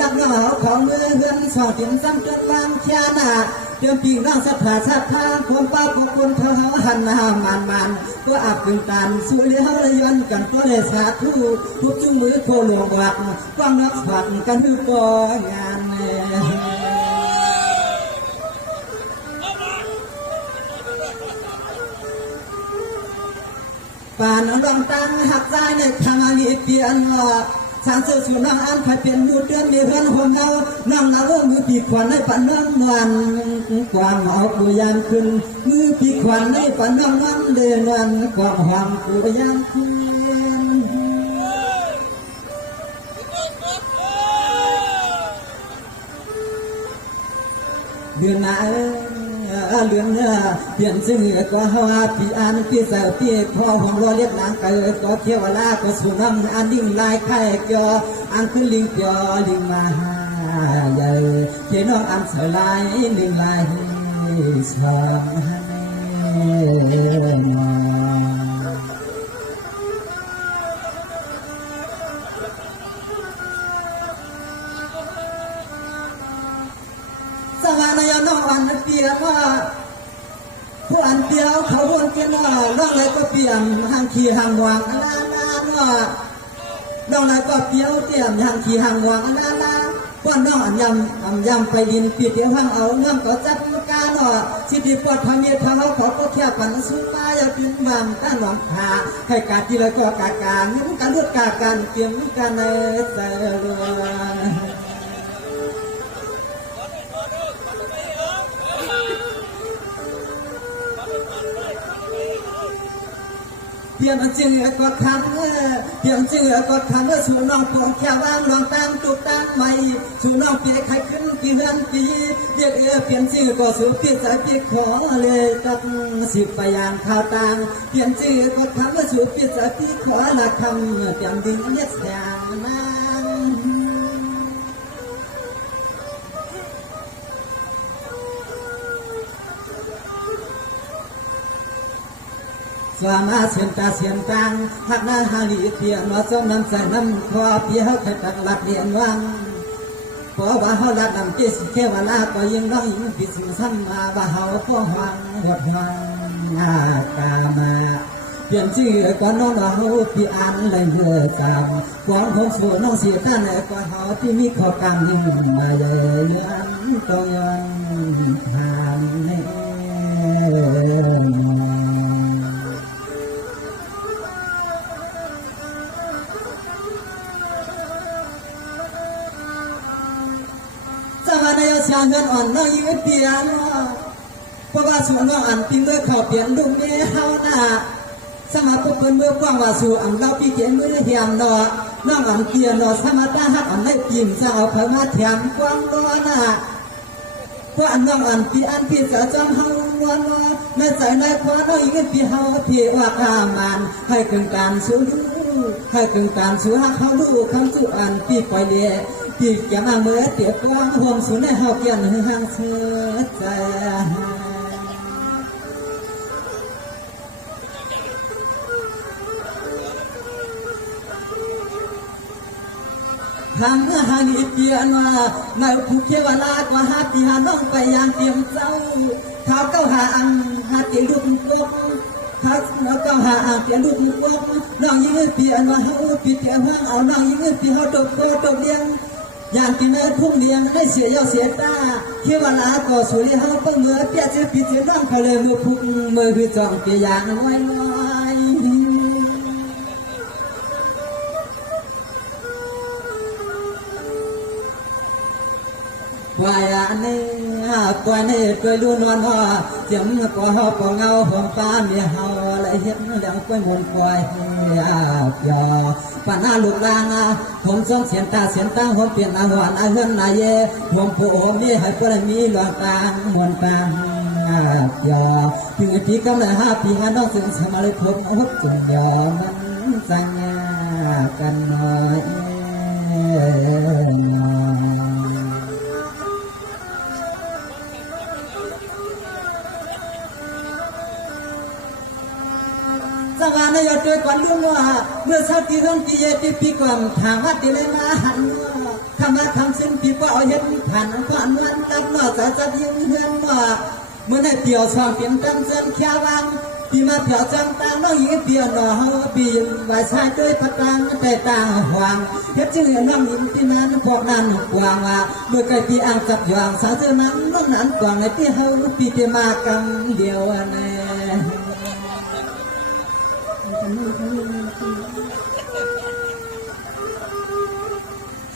ดังน้องของมือเฮือนสองเตียงซ้ำจนวางเทียนาเตรียมปีน้องสัทธาสัทธาความป้าของคนเธอหันหน้ามันก็อาบกึ่งตันสุริยะละย้อนกันก็เลยสาธุทุกจุ่มมือโคหลวงวัดฟังนักฝันกันทุกกงานป่านดวงตังหักใจในทางนี้เปลี่ยนว่าชางเสือสูนังอันใครเป็นดูเดือนมีเพื่อนหัวเงานั่งเอามือปีกขวัญในปันน้ำวันความเอาปุยานขึ้นมือปีกขวัญในปันน้ำวันเดินวันความหวังปุยานขึ้นเดือนหน้าเดือนเปลี่ยนซึ่งก็ฮาพี่อันพี่สาวพี่พ่อของเราเรียกนางเกิดก็เที่ยวลาก็สู่น้ำอันดิ่งลายไข่เกี่ยวอันขึ้นลิงเกี่ยวลิงมาหาใหญ่เที่ยวน้องอันสลายลิงลายสองสวรรค์ยานอันเปียว่าผู้อันเปียวเขาวนเกียนว่าร้องอะไรก็เปียมห่างขี่ห่างวางลาว่าร้องอะไรก็เปียวเปียมห่างขี่ห่างวางลาป้อนน้องอันยำไปดินปีเดียวห่างเอาน้ำก็จัดการว่าสิทธิปอดพเมียทางเขาขอก็แค่ปันสุภาอย่าเป็นบางต้านหวังหาให้การที่เราก็การนี่มันการลดการเกี่ยมกันในเสือเพียงจื้อกดขังเพียงจื้อกดขังสู่น้องพวงแค่ว่างลองตั้งตุกตั้งใหม่สู่น้องเปียใครขึ้นกี่เดือนปีเรียกเปลี่ยนจื้อก็สู่เปลี่ยนสายปีขอเลยตัดสิบไปอย่างข่าวต่างเปลี่ยนจื้อกดขังสู่เปลี่ยนสายปีขอหลักคำเปลี่ยนดิ่งเล็กแสงนั้นสวามาเสียนตาเสียนตังหักหน้าหาลีเพียงว่าสมน้ำใส่น้ำคอเพียเขาแค่ตักหลักเรียนวังเพราะว่าเขาหลักน้ำเจสิเทวนาก็ยังน้องยิ่งพิสิสัมมาว่าเขาพ่อหังเดือดหังอากามาเปลี่ยนชื่อก็น้องเขาพี่อันเลยเมื่อจำของผมสวยน้องเสียท่านก็เขาที่มีขอกลางยิ่งมาเลยอันต้องยังทำให้สวรรค์ยศเงินอ่อนน้อยยืดเปลี่ยนเพราะว่าส่วนน้องอันพิมพ์เมื่อเขาเปลี่ยนดุมเมื่อเฮาหน้าสมาปุ๊บเมื่อกว้างว่าสู่อันเราพี่เขียนมือเหียมนอน้องอันเปลี่ยนนอสมาตาหักอันไม่พิมพ์จะเอาเขามาแถมกว้างนอหน้าเพราะอันน้องอันพี่เสือจอมเฮาวันในใจในคว้าน้อยยืดพี่เฮาพี่ว่าข้ามันให้กึ่งการสู้ให้กึ่งการสู้หักเขาดูคำสู้อันพี่ปล่อยเลี้ยที่จะมาเมื่อเตียบกว้างห่วงสุนในหอบยันห่างเสือใจทำเมื่อหานิเปียนว่าในภูเขวลาก็หาปีหาน้องไปอย่างเตรียมเจ้าเขาเก้าหาอังหาเตียงลูกกบเขาเก้าหาอังเตียงลูกกบน้องยิ่งเปียนว่าเขาปีเตียงห้างเอาน้องยิ่งปีเขาตกโตตกเลี้ยงอย่างที่เนื้อทุ่งเลี้ยงให้เสียเยาเสียตาเขวลาก็สุริเฮาเพิ่งเมื่อเปียเสียปีเสียน้องเขาเลยมือพุกมือคือจองเปียอย่างน้อย วายอันนี้ปวยนี่ด้วยดูนอนหัวเจียมก็หอบเงาผมป้ามีเฮาและเห็นเลี้ยงกล้วยมนปวยยายอป้าหน้าลูกลางผมส่งเสียนตาเสียนตั้งผมเปลี่ยนอาหวานอาเฮือนนายเย่ผมผู้มีให้ปวยมีหลวงตามนตายอถึงปีกำลัง5 ปีงานน้องถึงสมาเลยพบหุบจุนยอมันสัญญากันหน่อยสังวานยอดด้วยก่อนลุงว่าเมื่อชาติเรื่องปีเยติปีก่อนทางวัดที่เลยมาหันคำว่าคำสิ้นปีก็เอาเห็นผ่านผ่านวันรับนอกจากจะยิ้มเฮือนว่าเมื่อได้เปี่ยวช่องเปลี่ยนตั้งเส้นแค่วังปีมาเปี่ยวจังตาน้องหญิงเปี่ยวหน่อเฮาปีนวายชายด้วยพระตังแต่ต่างหวังเฮ็ดจึงเห็นน้องหญิงที่นั้นพวกนั้นกวางว่าเมื่อไกลปีอ่างจับหยางสาวเธอนั้นน้องนั้นกวางในที่เฮาปีที่มากันเดียวแน่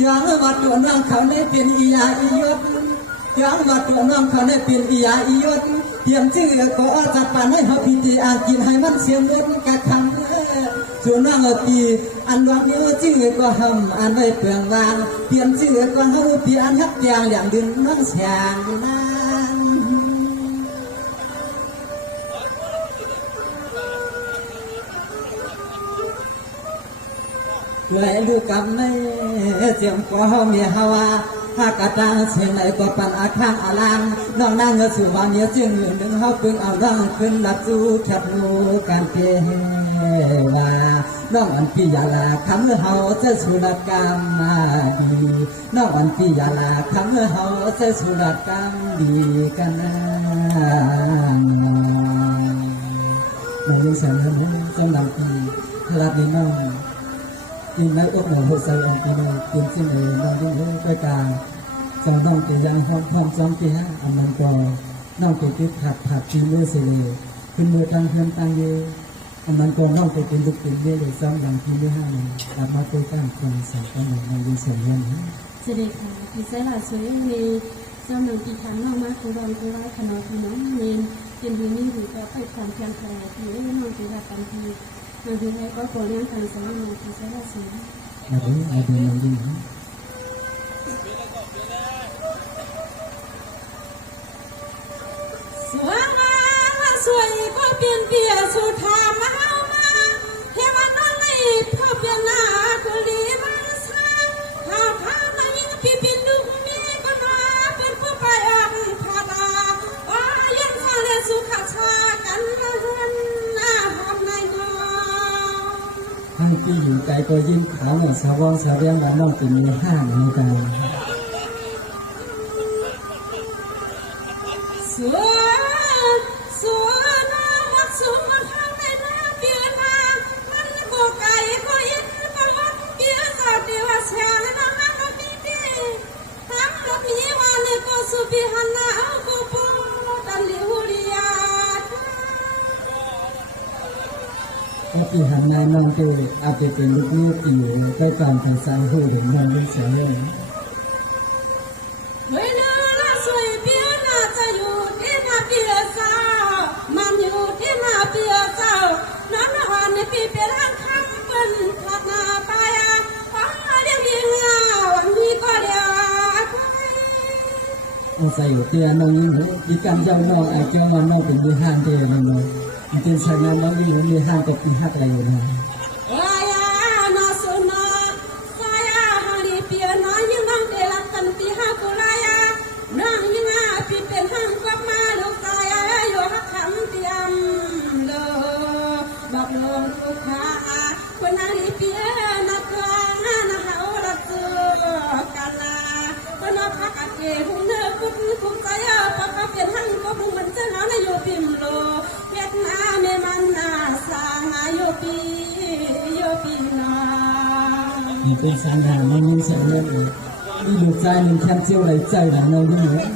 ยังวัดตัวน้องเขาได้เป็นอียาอียศยังวัดตัวน้องเขาได้เป็นอียาอียศเตรียมชื่อก็จัดปานให้เขาพิธีอ่านกินให้มันเสียงเงินกะคังส่วนน้องปีอันหลวงนี้ชื่อก็หำอันไว้เปลืองวางเปลี่ยนชื่อก็เขาปีอันฮักยางอย่างดึงน้องแฉงนั้นเลยดูกับไม่เจียมก็มีฮาวาถ้ากระตังเสียงไหนก็ปันอาข้างอาลังน้องนั่งเงือสู่วันเนื้อจึงหนึ่งเขาปึงเอาร่างขึ้นหลับจูขัดมูการเทวาน้องอันพี่ยาลาคำเมื่อเขาจะสุรกรรมมาดีน้องอันพี่ยาลาคำเมื่อเขาจะสุรกรรมดีกันนะน้องยังสั่งนะสำหรับพี่รับดีน้องกินไม่อดหน่อยหัวใจอันเป็นกินที่ไหนน้องยังรู้ไปกาสองน้องตียังห้องความจำที่ห้าอันนั้นก็น้องตีติดผัดกินเมื่อเสร็จขึ้นมือตั้งเพื่อนตั้งเยอะอันนั้นก็น้องตีกินลูกกินเยอะเลยซ้ำอย่างที่ไม่ห้าเลยกลับมาตัวตั้งคนใส่ก็หนึ่งน้องยังเสียเงินเสด็จค่ะพิเศษหลายสวยมีเจ้าหนึ่งปีทันมากมากคือวันคือว่าขนมขนมเมนเป็นที่นี่หรือก็ไปความเพียงพอที่ได้น้องตีแบบกันทีบางทีให้ก็โกรธเรื่องการสอนน้องพิเศษหลายสวยเอาดูน้องดีสวยมาสวยก็เปลี่ยนเปลี่ยนสุธามาเฮามาเทวันนั่นเลยพอเปลี่ยนหน้ากุลีมาสร้างข้าวข้าวมายิ่งปีปินดุมีก็มาเป็นผู้ไปอังพาดาว่ายังทางเรียนสุขชากันนะเฮือนหน้าหอมในนอให้พี่อยู่ใจก็ยิ้มขาวเหมือนสาวงสาวเรียงมาน้องกินมีห้าเหมือนกันสวยสวยน้ามักสูงมาข้างในหน้าเปลี่ยนมามันก็ไก่ก็ยินมาลบเกี่ยวกับเดียวเสียให้น้องนั่งก็ดีดีทำรถมีวันนี้ก็สุพิหันนาเอากูปูตันลิวริยาพี่หันนายน้องตัวอาจจะเป็นลูกอยู่ใกล้ก่อนทางสาวหูเห็นน้องยังเสียเลยเฮ้ยน่าสวยเปียน่าจะอยู่ที่น่าเปียสาวมันอยู่ที่น่าเปียสาวน้องอ่อนนี่ปีเป็นห้างข้างเป็นขัดหน้าไปอ่ะว่าเดี๋ยวยิงอ่ะวันนี้ก็เดี๋ยวเอาใส่เตี้ยน้องยิ่งดีการเจ้าน้องไอ้เจ้าน้องเป็นมือห้างเตี้ยเลยน้องจริงๆใช่ไหมน้องยิ่งมือห้างกับปีหักอะไรอยู่นะว้ายน่าสุนนะสายฮาริเปียน้องยิ่งน้องเดลักกันปีห้ากุลายาน้องยิ่งอ่ะปีเป็นห้างกลับมาลูกสายอยู่หักคำเตรียมเลยบอกลงลูกค้าคนฮาริเปียนักร้องน่าเฮาลักเจอกันละคนนักพักเกย์หุ่นเนื้อคุ้มใจปะก็เป็นห้างก็พุ่งมันเจ้าน้องอยู่พิมโลเวียดนามเมมันนาสางโยปีนาเป็นสางหาน้องยิ่งเสียเลยนี่ดูใจหนึ่งแคมเจียวไหลใจหลังน้องยิ่งเลย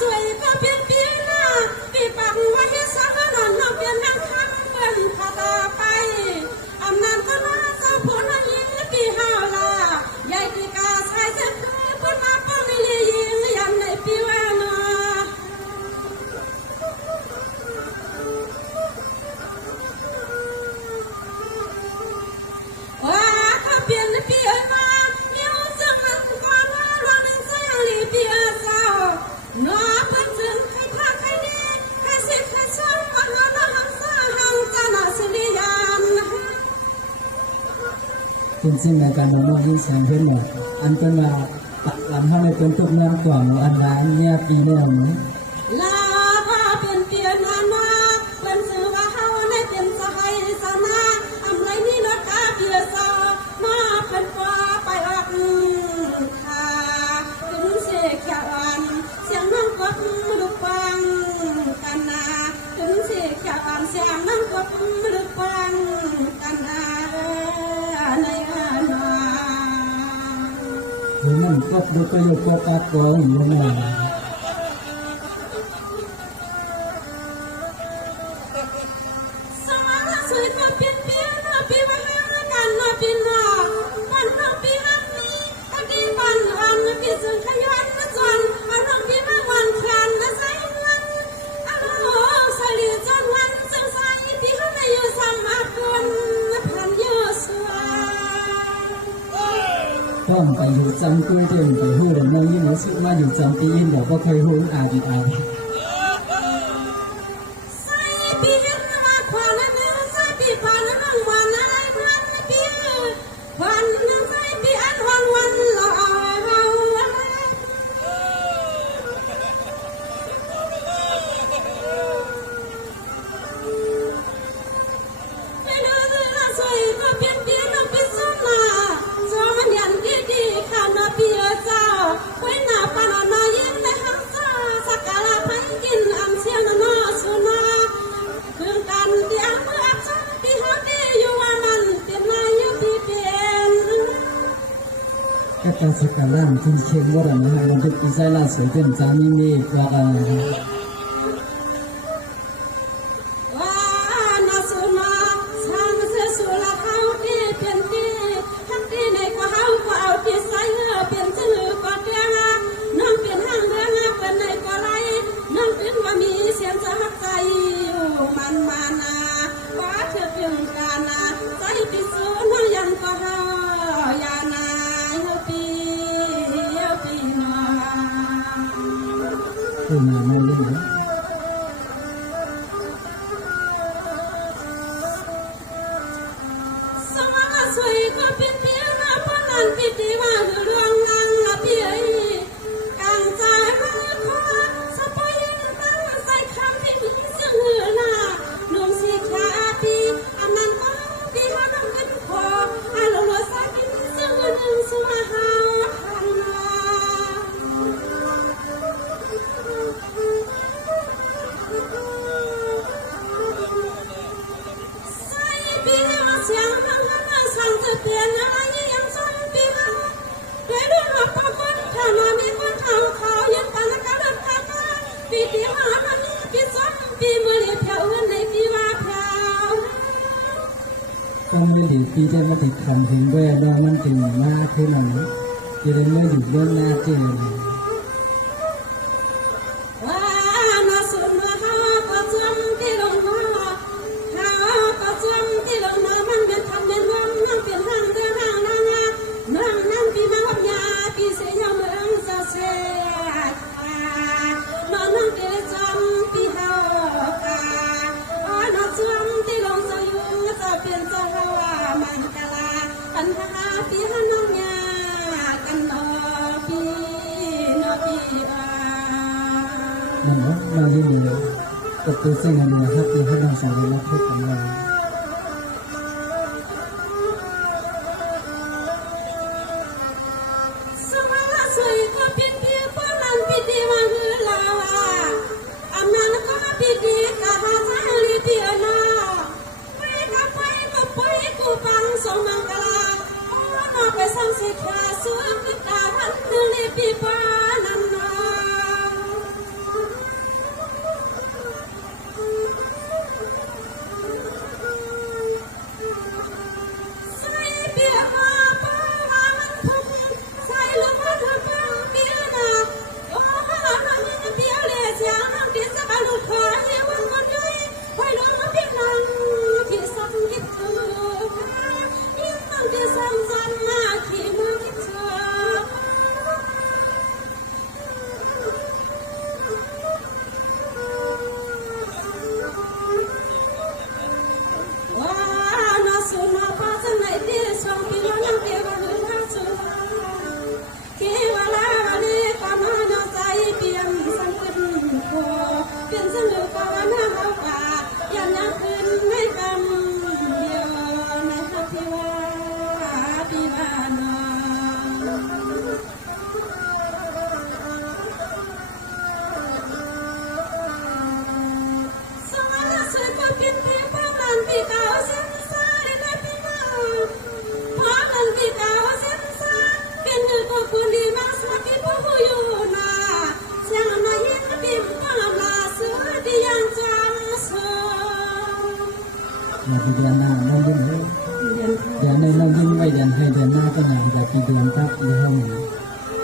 สวยก็เปลี่ยนเปลี่ยนนะปีปังวันที่สามนอนนอนเปลี่ยนนั่งข้างเปิ้นพาตาไปอำนา เป็นสิ่งในการน้องยิ่งแสงเพิ่นน่ะอันเป็นว่าปักลำให้ในเป็นทุกเมืองกล่องอันนั้นเนี่ยปีแน่นี้ ลาพาเป็นเปียนานาเป็นสื่อว่าเฮาในเป็นสหายสนาอำไรนี่รถกาเปียซอมาเป็นว่าไปออกค่ะถึงเสกขวันเสียงน้องกบลูกปังกันนาถึงเสกขวันเสียงน้องกบลูกปังกันนาในอาณา หรือนั่นก็ดูก็อยู่ก็ตาโกงอยู่น่ะ สมาสวยมาเปลี่ยนเปลี่ยนมาปีมาหากันมาปีหน้าวันน้องปีหันนี้ตะกี้วันอันปีซึ่งขยันมาจวนอันน้องปีมาวันแขนนะใส่เงินอันโอ้สลีจนวันจังใส่ที่เขาไม่อยู่สมาคนพันเยอะสวย ต้องไปอยู่จำกุ้ยเดินไปหู้แล้วน้องยิ่งรู้สึกว่าอยู่จำปีอินเดี๋ยวก็เคยหู้อาดีอาดี ใส่ปีเห็นมาขวานนั่นใส่ปีผ่านนั่งวันอะไรพันปีวันนั่งใส่ปีอันวันวันละ ก็การสกัดร่างคุณเชียงว่าอะไรนะมันจะปีใจล่าสุดเป็นจามีเมฆว่าอะไร คือมาไม่รู้นะ สมาสวยก็เป็นเพียงมาพนันพิธีมาเรื่องนั่งละเพียกางใจมาขอสปอยตั้งใส่คำที่มีเสียงหือหน้าหนุ่มสีขาปีอันนั้นก็ปีหาดำเป็นคออันหลัวสายเป็นเสียงหนึ่งสมาหาคันนาปีมาเสียงพังหันสั่งจะเตือนอะไรยังสั่งปีมาเรื่องหักพักคนถ้ามามีคนทำเขายังปานกันดับขาปีที่หาพันปีซ้ำปีมือเลี้ยแถวเงินในปีว่าแถว ก็ไม่ดีปีได้มาติดขันถึงแว่น้องมันถึงมากขึ้นหน่อยจะได้ไม่อยู่เบื้องหน้าเจน ว่ามาสุนมาหาประจำที่ลงมาหาประจำที่ลงมามันเป็นทำเป็นวันนั่งเป็นห้างเดินห้างนั่งปีมาวับยาปีเสียเมืองจะเสียนอนนั่งเป็นจำปีเฮากานอนจำที่ลงจะอยู่จะเป็นจะหามันกะลาปัญหาปีหันน้องยากันนอปีนอปีนั่นนะเราเรียนอยู่กับตัวเส้นอันนี้ครับตัวให้ดังสารลักษณ์ของเรา สมาสวยก็เป็นเพียงพนันพิธีมาฮือลาวาอำนาจก็พิธีกะหาสาลีเปียนาไปกับไปก็ไปกูปังสมังกลาโอ้นอไปสังสิทาสวยกตาพันนึงในปีปานันนา เป็นเสนอกว่าหน้าเฮาป่าอย่านักขึ้นในกำเดียวในทักที่ว่าที่บ้านนสวรรค์สวยกว่าเป็นเพียงพระนันปีเก่าเส้นสายในพี่น้องพระนันปีเก่าเส้นสายเป็นเงินตัวคุณดีมากสักที่ผู้อยู่นาเสียงน้อยยิ้มบิมตามลาเสือที่ยังจำสมาดีเดือนหน้าน้องยิ้มเลยเดือนในน้องยิ้มไว้เดือนให้เดือนหน้าก็หนาแต่ปีเดือนครับในห้องนี้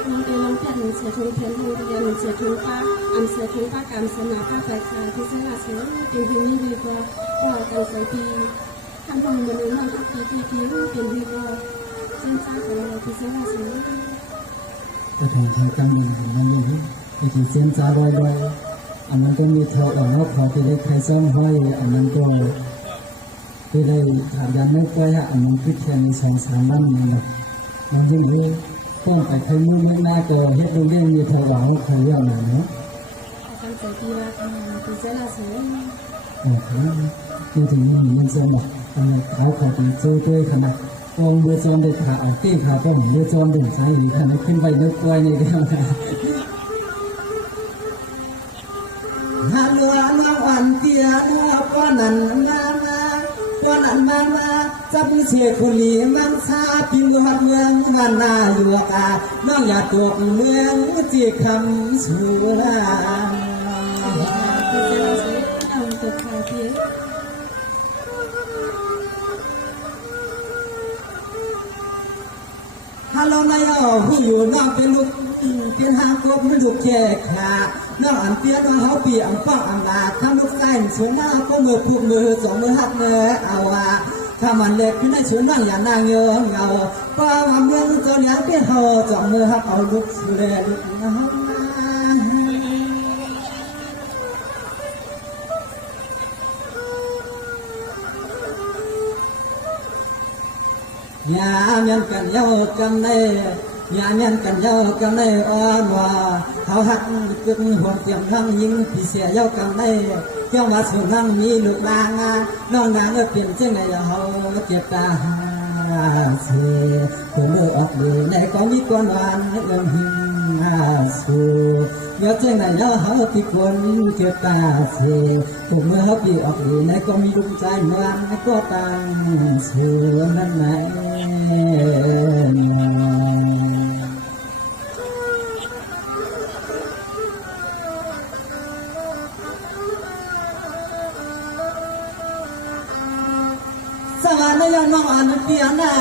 น้องเดือนน้องแผ่นเสียทุนแผ่นห้องเดือนเสียทุนป้าอันเสียทุนป้ากรรมสนาป้าแฝงที่เสียเสือเป็นที่นี่ดีกว่าว่ากันสายปีทำบุญมันนั่งทุกปีเป็นดีกว่าเส้นสายของเราที่เสียเสือก็ถงทางกำลังของน้องยิ้มไปถึงเส้นจ้าลอยๆอันนั้นก็มีเท่าอ่อนนอกพอที่ได้ใครซ่อมให้อันนั้นก็ที่ได้ถามยันไม่กล้าอันนั้นคือแค่ใน2-3วันนี่นะน้องยิ้มเลยต้องไปใครมือไม่น่าก็เฮ็ดโรงเรียนมีเท่าหวังใครเรื่องไหนเนาะการใส่ปีละที่เสียเสือโอ้โหที่ถึงนี่มันสมองเขาขอเป็นโซ่ด้วยขนาดกองเรือจอมเด็ดขาดตีขาก็เหมือนเรือจอมเด่นสายอยู่ขนาดขึ้นไปนึกไว้ในเดียวนะฮัลโหลน้องวันเกียร์น้องป้อนนั่นมาป้อนนั่นมาจะพิเศษคนนี้มันซาปีเมืองเมืองวันนาอยู่กาน้องอย่าตกเมืองจีคำสูราที่เสียเสือเอาตัวขาเพียงฮัลโหลนายผู้อยู่น้องเป็นลูกเป็นหางกบไม่ลูกแค่ขาน้องอันเปียน้องเขาปีอันป้องอันลาทำลูกไส้สวยหน้าก็มือผูกมือสองมือหักมือเอาว่าถ้ามันเล็กพี่นายสวยน้องอย่านางเงาเงาป้าว่าเมืองจนยังเป็นห่อสองมือหักเอาลูกสุเรลูกน้องยาเมียนกันเย้ากันในยาเมียนกันเย้ากันในอ่อนว่าเขาหักกึ่งหัวเตรียมนั่งยิงพี่เสียเย้ากันในเจ้ามาสู่นั่งมีลูกนางน้องนางเปลี่ยนเจ้าในเขาเจ็บตาเสียคนเลือออกดีในก็มีกวนวันเอื้อมหิงสู่เยอะเจ้าในเขาติดคนเจ็บตาเสียผมเมื่อเขาปีออกดีในก็มีลูกใจเหมือนก็ตังสู่นั่นไหนสวรรค์ยังน้องอันเปียน่ะ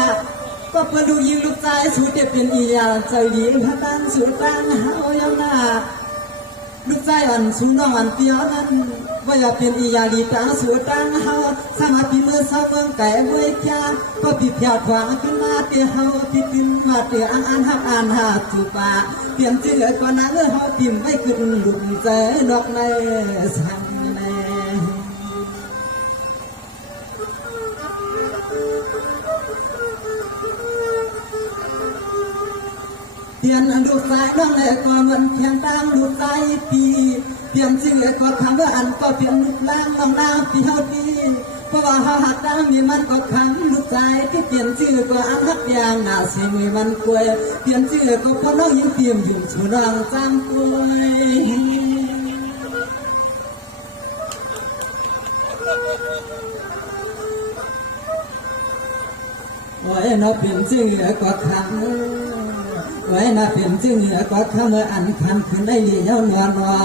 ก็เปิดดูยิงลูกใจสูดเด็ดเป็นอียาใจดีพระตั้งสูดตั้งเฮายังน่ะลูกใจอันสูน้องอันเปียนั้นว่าอย่าเป็นอียาลีตั้งสูดตั้งเฮาสมาปีมือเศร้าเมืองไก่เมื่อจ้าก็ปีเพียดขวางขึ้นมาเตียเฮาที่ขึ้นมาเตียอันหักอ่านหาจูปาเปลี่ยนชื่อก่อนนั้นเฮาพิมพ์ไม่ขึ้นลุกใจดอกในสังเปลี่ยนลูกสายน้องเลยก็เหมือนเพียงตามลูกสายปีเปลี่ยนชื่อก็คำว่าอันก็เปลี่ยนลูกล้างน้องน้ำปีเท่าดีเพราะว่าเขาหักตามมีมันก็ขังลูกสายที่เปลี่ยนชื่อก็อันหักยางหน้าเสียมีมันกล้วยเปลี่ยนชื่อก็เพราะน้องยิ่งเตรียมอยู่ชูนางจำกล้วยโอ้ยน้องเปลี่ยนชื่อก็ขังไว้น่าเป็นจึงเหนือก็ทำเมื่ออันคันขึ้นได้เลี้ยวนวลว่า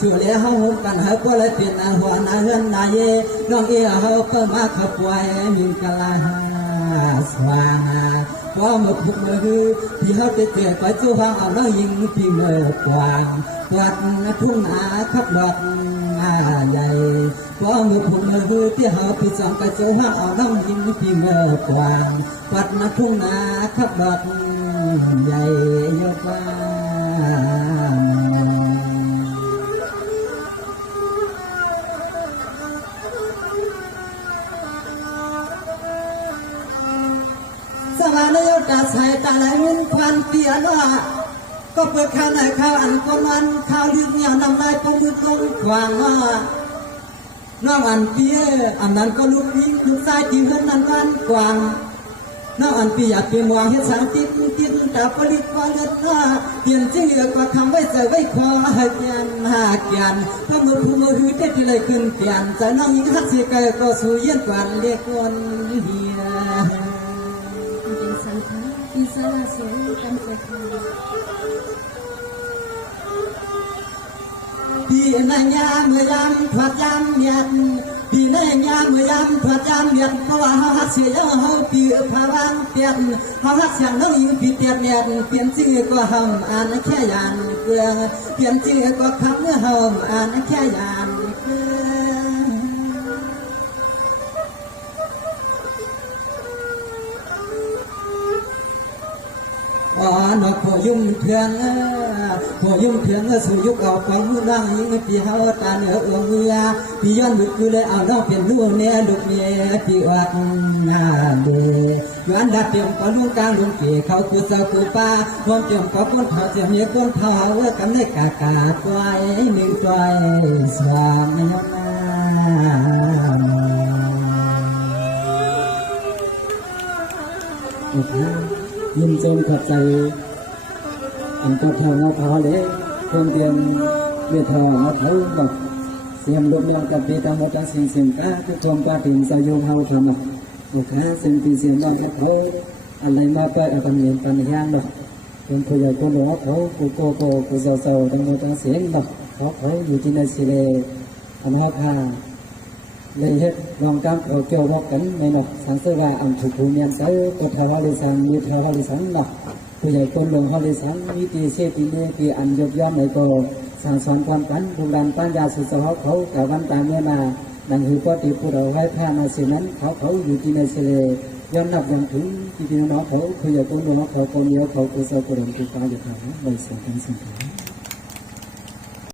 สู่เลี้ยเฮาหุ่นกันเฮาก็เลยเป็นหัวหน้าเฮือนนายน้องเอ๋เฮาเพิ่มมาขับป่วยมีกะลาสว่างพอมาพุกมือที่เฮาเตะไปจู่ห้องเอาน้องยิงพี่เมื่อกวางกวาดทุ่งนาขับดอกใหญ่พอมาพุกมือที่เฮาพี่สองไปจู่ห้องเอาน้องยิงพี่เมื่อกวางกวาดทุ่งนาขับดอกใหญ่ยกว่าสวรรค์ยกตาใส่ตาไหลมุนควันเปียนว่า ก็เปิดข้าวไหนข้าวอันก้อนมันข้าวลิ้นเนี่ยนำลายปมุดลงขวางว่าน้องอันเปียอันนั้นก็ลูกนี้ลูกชายที่เฮือนนั้นวันกวางน้องอันเปียอยากเป็นวางเฮ็ดสังติดแต่ผลิตว่าเลือดหน้าเปลี่ยนชื่อก็ทำไว้ใส่ไว้คอให้เปลี่ยนหาเกียนถ้ามือหือได้ที่เลยขึ้นเปลี่ยนใจน้องยิ่งฮักเสียไกลก็สู้เยี่ยนกวนเรียกวนเฮีย เป็นสังขารอิสระเสรีกันเกิดขึ้น ปีนายาเมื่อยามถอดยามเมียนปีนายาเมื่อยามถอดยามเมียนเพราะว่าเฮาฮักเสียเฮาปีพาวังเปลี่ยนเฮาฮักเสียงน้องอยู่ปีเปลี่ยนเมียนเปลี่ยนชื่อก็เฮาอ่านแค่ยานเกลือเปลี่ยนชื่อก็คำเมื่อเฮาอ่านแค่ยานเกลือ อ๋อนกหัวยุ่งเพียงหัวยุ่งเพียงสู่ยุคเก่าไปมือนั่งยิงปีเฮาตาเหนือเอื้อเมือปีย้อนบุดคือเลยเอาน้องเป็นลูกเนี่ยลูกเมียปีวัดหน้าเดย้อนดัดเตรียมก็ลุงกลางลุงเก๋เขาคือเสาคือป้าห่วงเตรียมก็ก้นเผาเสียเมียก้นเผากันได้กากาควายหนึ่งควายสว่างในน้ำน้ำยิ้มจนขัดใจอันก็เท่าเงาเท้าเลยคงเตรียมเบียดทองมาเท้าบอกเสียมลมยังกับปีตามหมดทั้งสิ่งก้าทุกทงกาถิ่นสายโยเฮาทำบุคคลสิ่งที่เสียมบ้านกับเขาอะไรมาเปิดปัญญาปัญญาดอกเป็นผู้ใหญ่คนหลวงเขากูโกโกกูเศร้าทั้งหมดทั้งเสียงดอกเขาอยู่ที่ในสิเลอันฮาพาเลยเฮ็ดลองตามเขาเกี่ยวบอกกันในหนอกสังเสวาอันถูกภูมิยันเสือกดทาวาลิสังมีทาวาลิสังหนอกผู้ใหญ่คนหลวงฮาลิสังมีตีเสตีเนตีอันยกย่องในโกสั่งสอนความกันดูดันปัญญาสุสหเขากับวันตาเมื่อมาดังหือปฏิผู้เราไว้ผ้ามาเสียนั้นเขาอยู่ที่ในเสลย้อนนับยังถึงที่น้องเขาผู้ใหญ่คนหลวงเขาคนเดียวเขากุศลกุศลกุศลอยู่เขาใบเสียงกันสิ่ง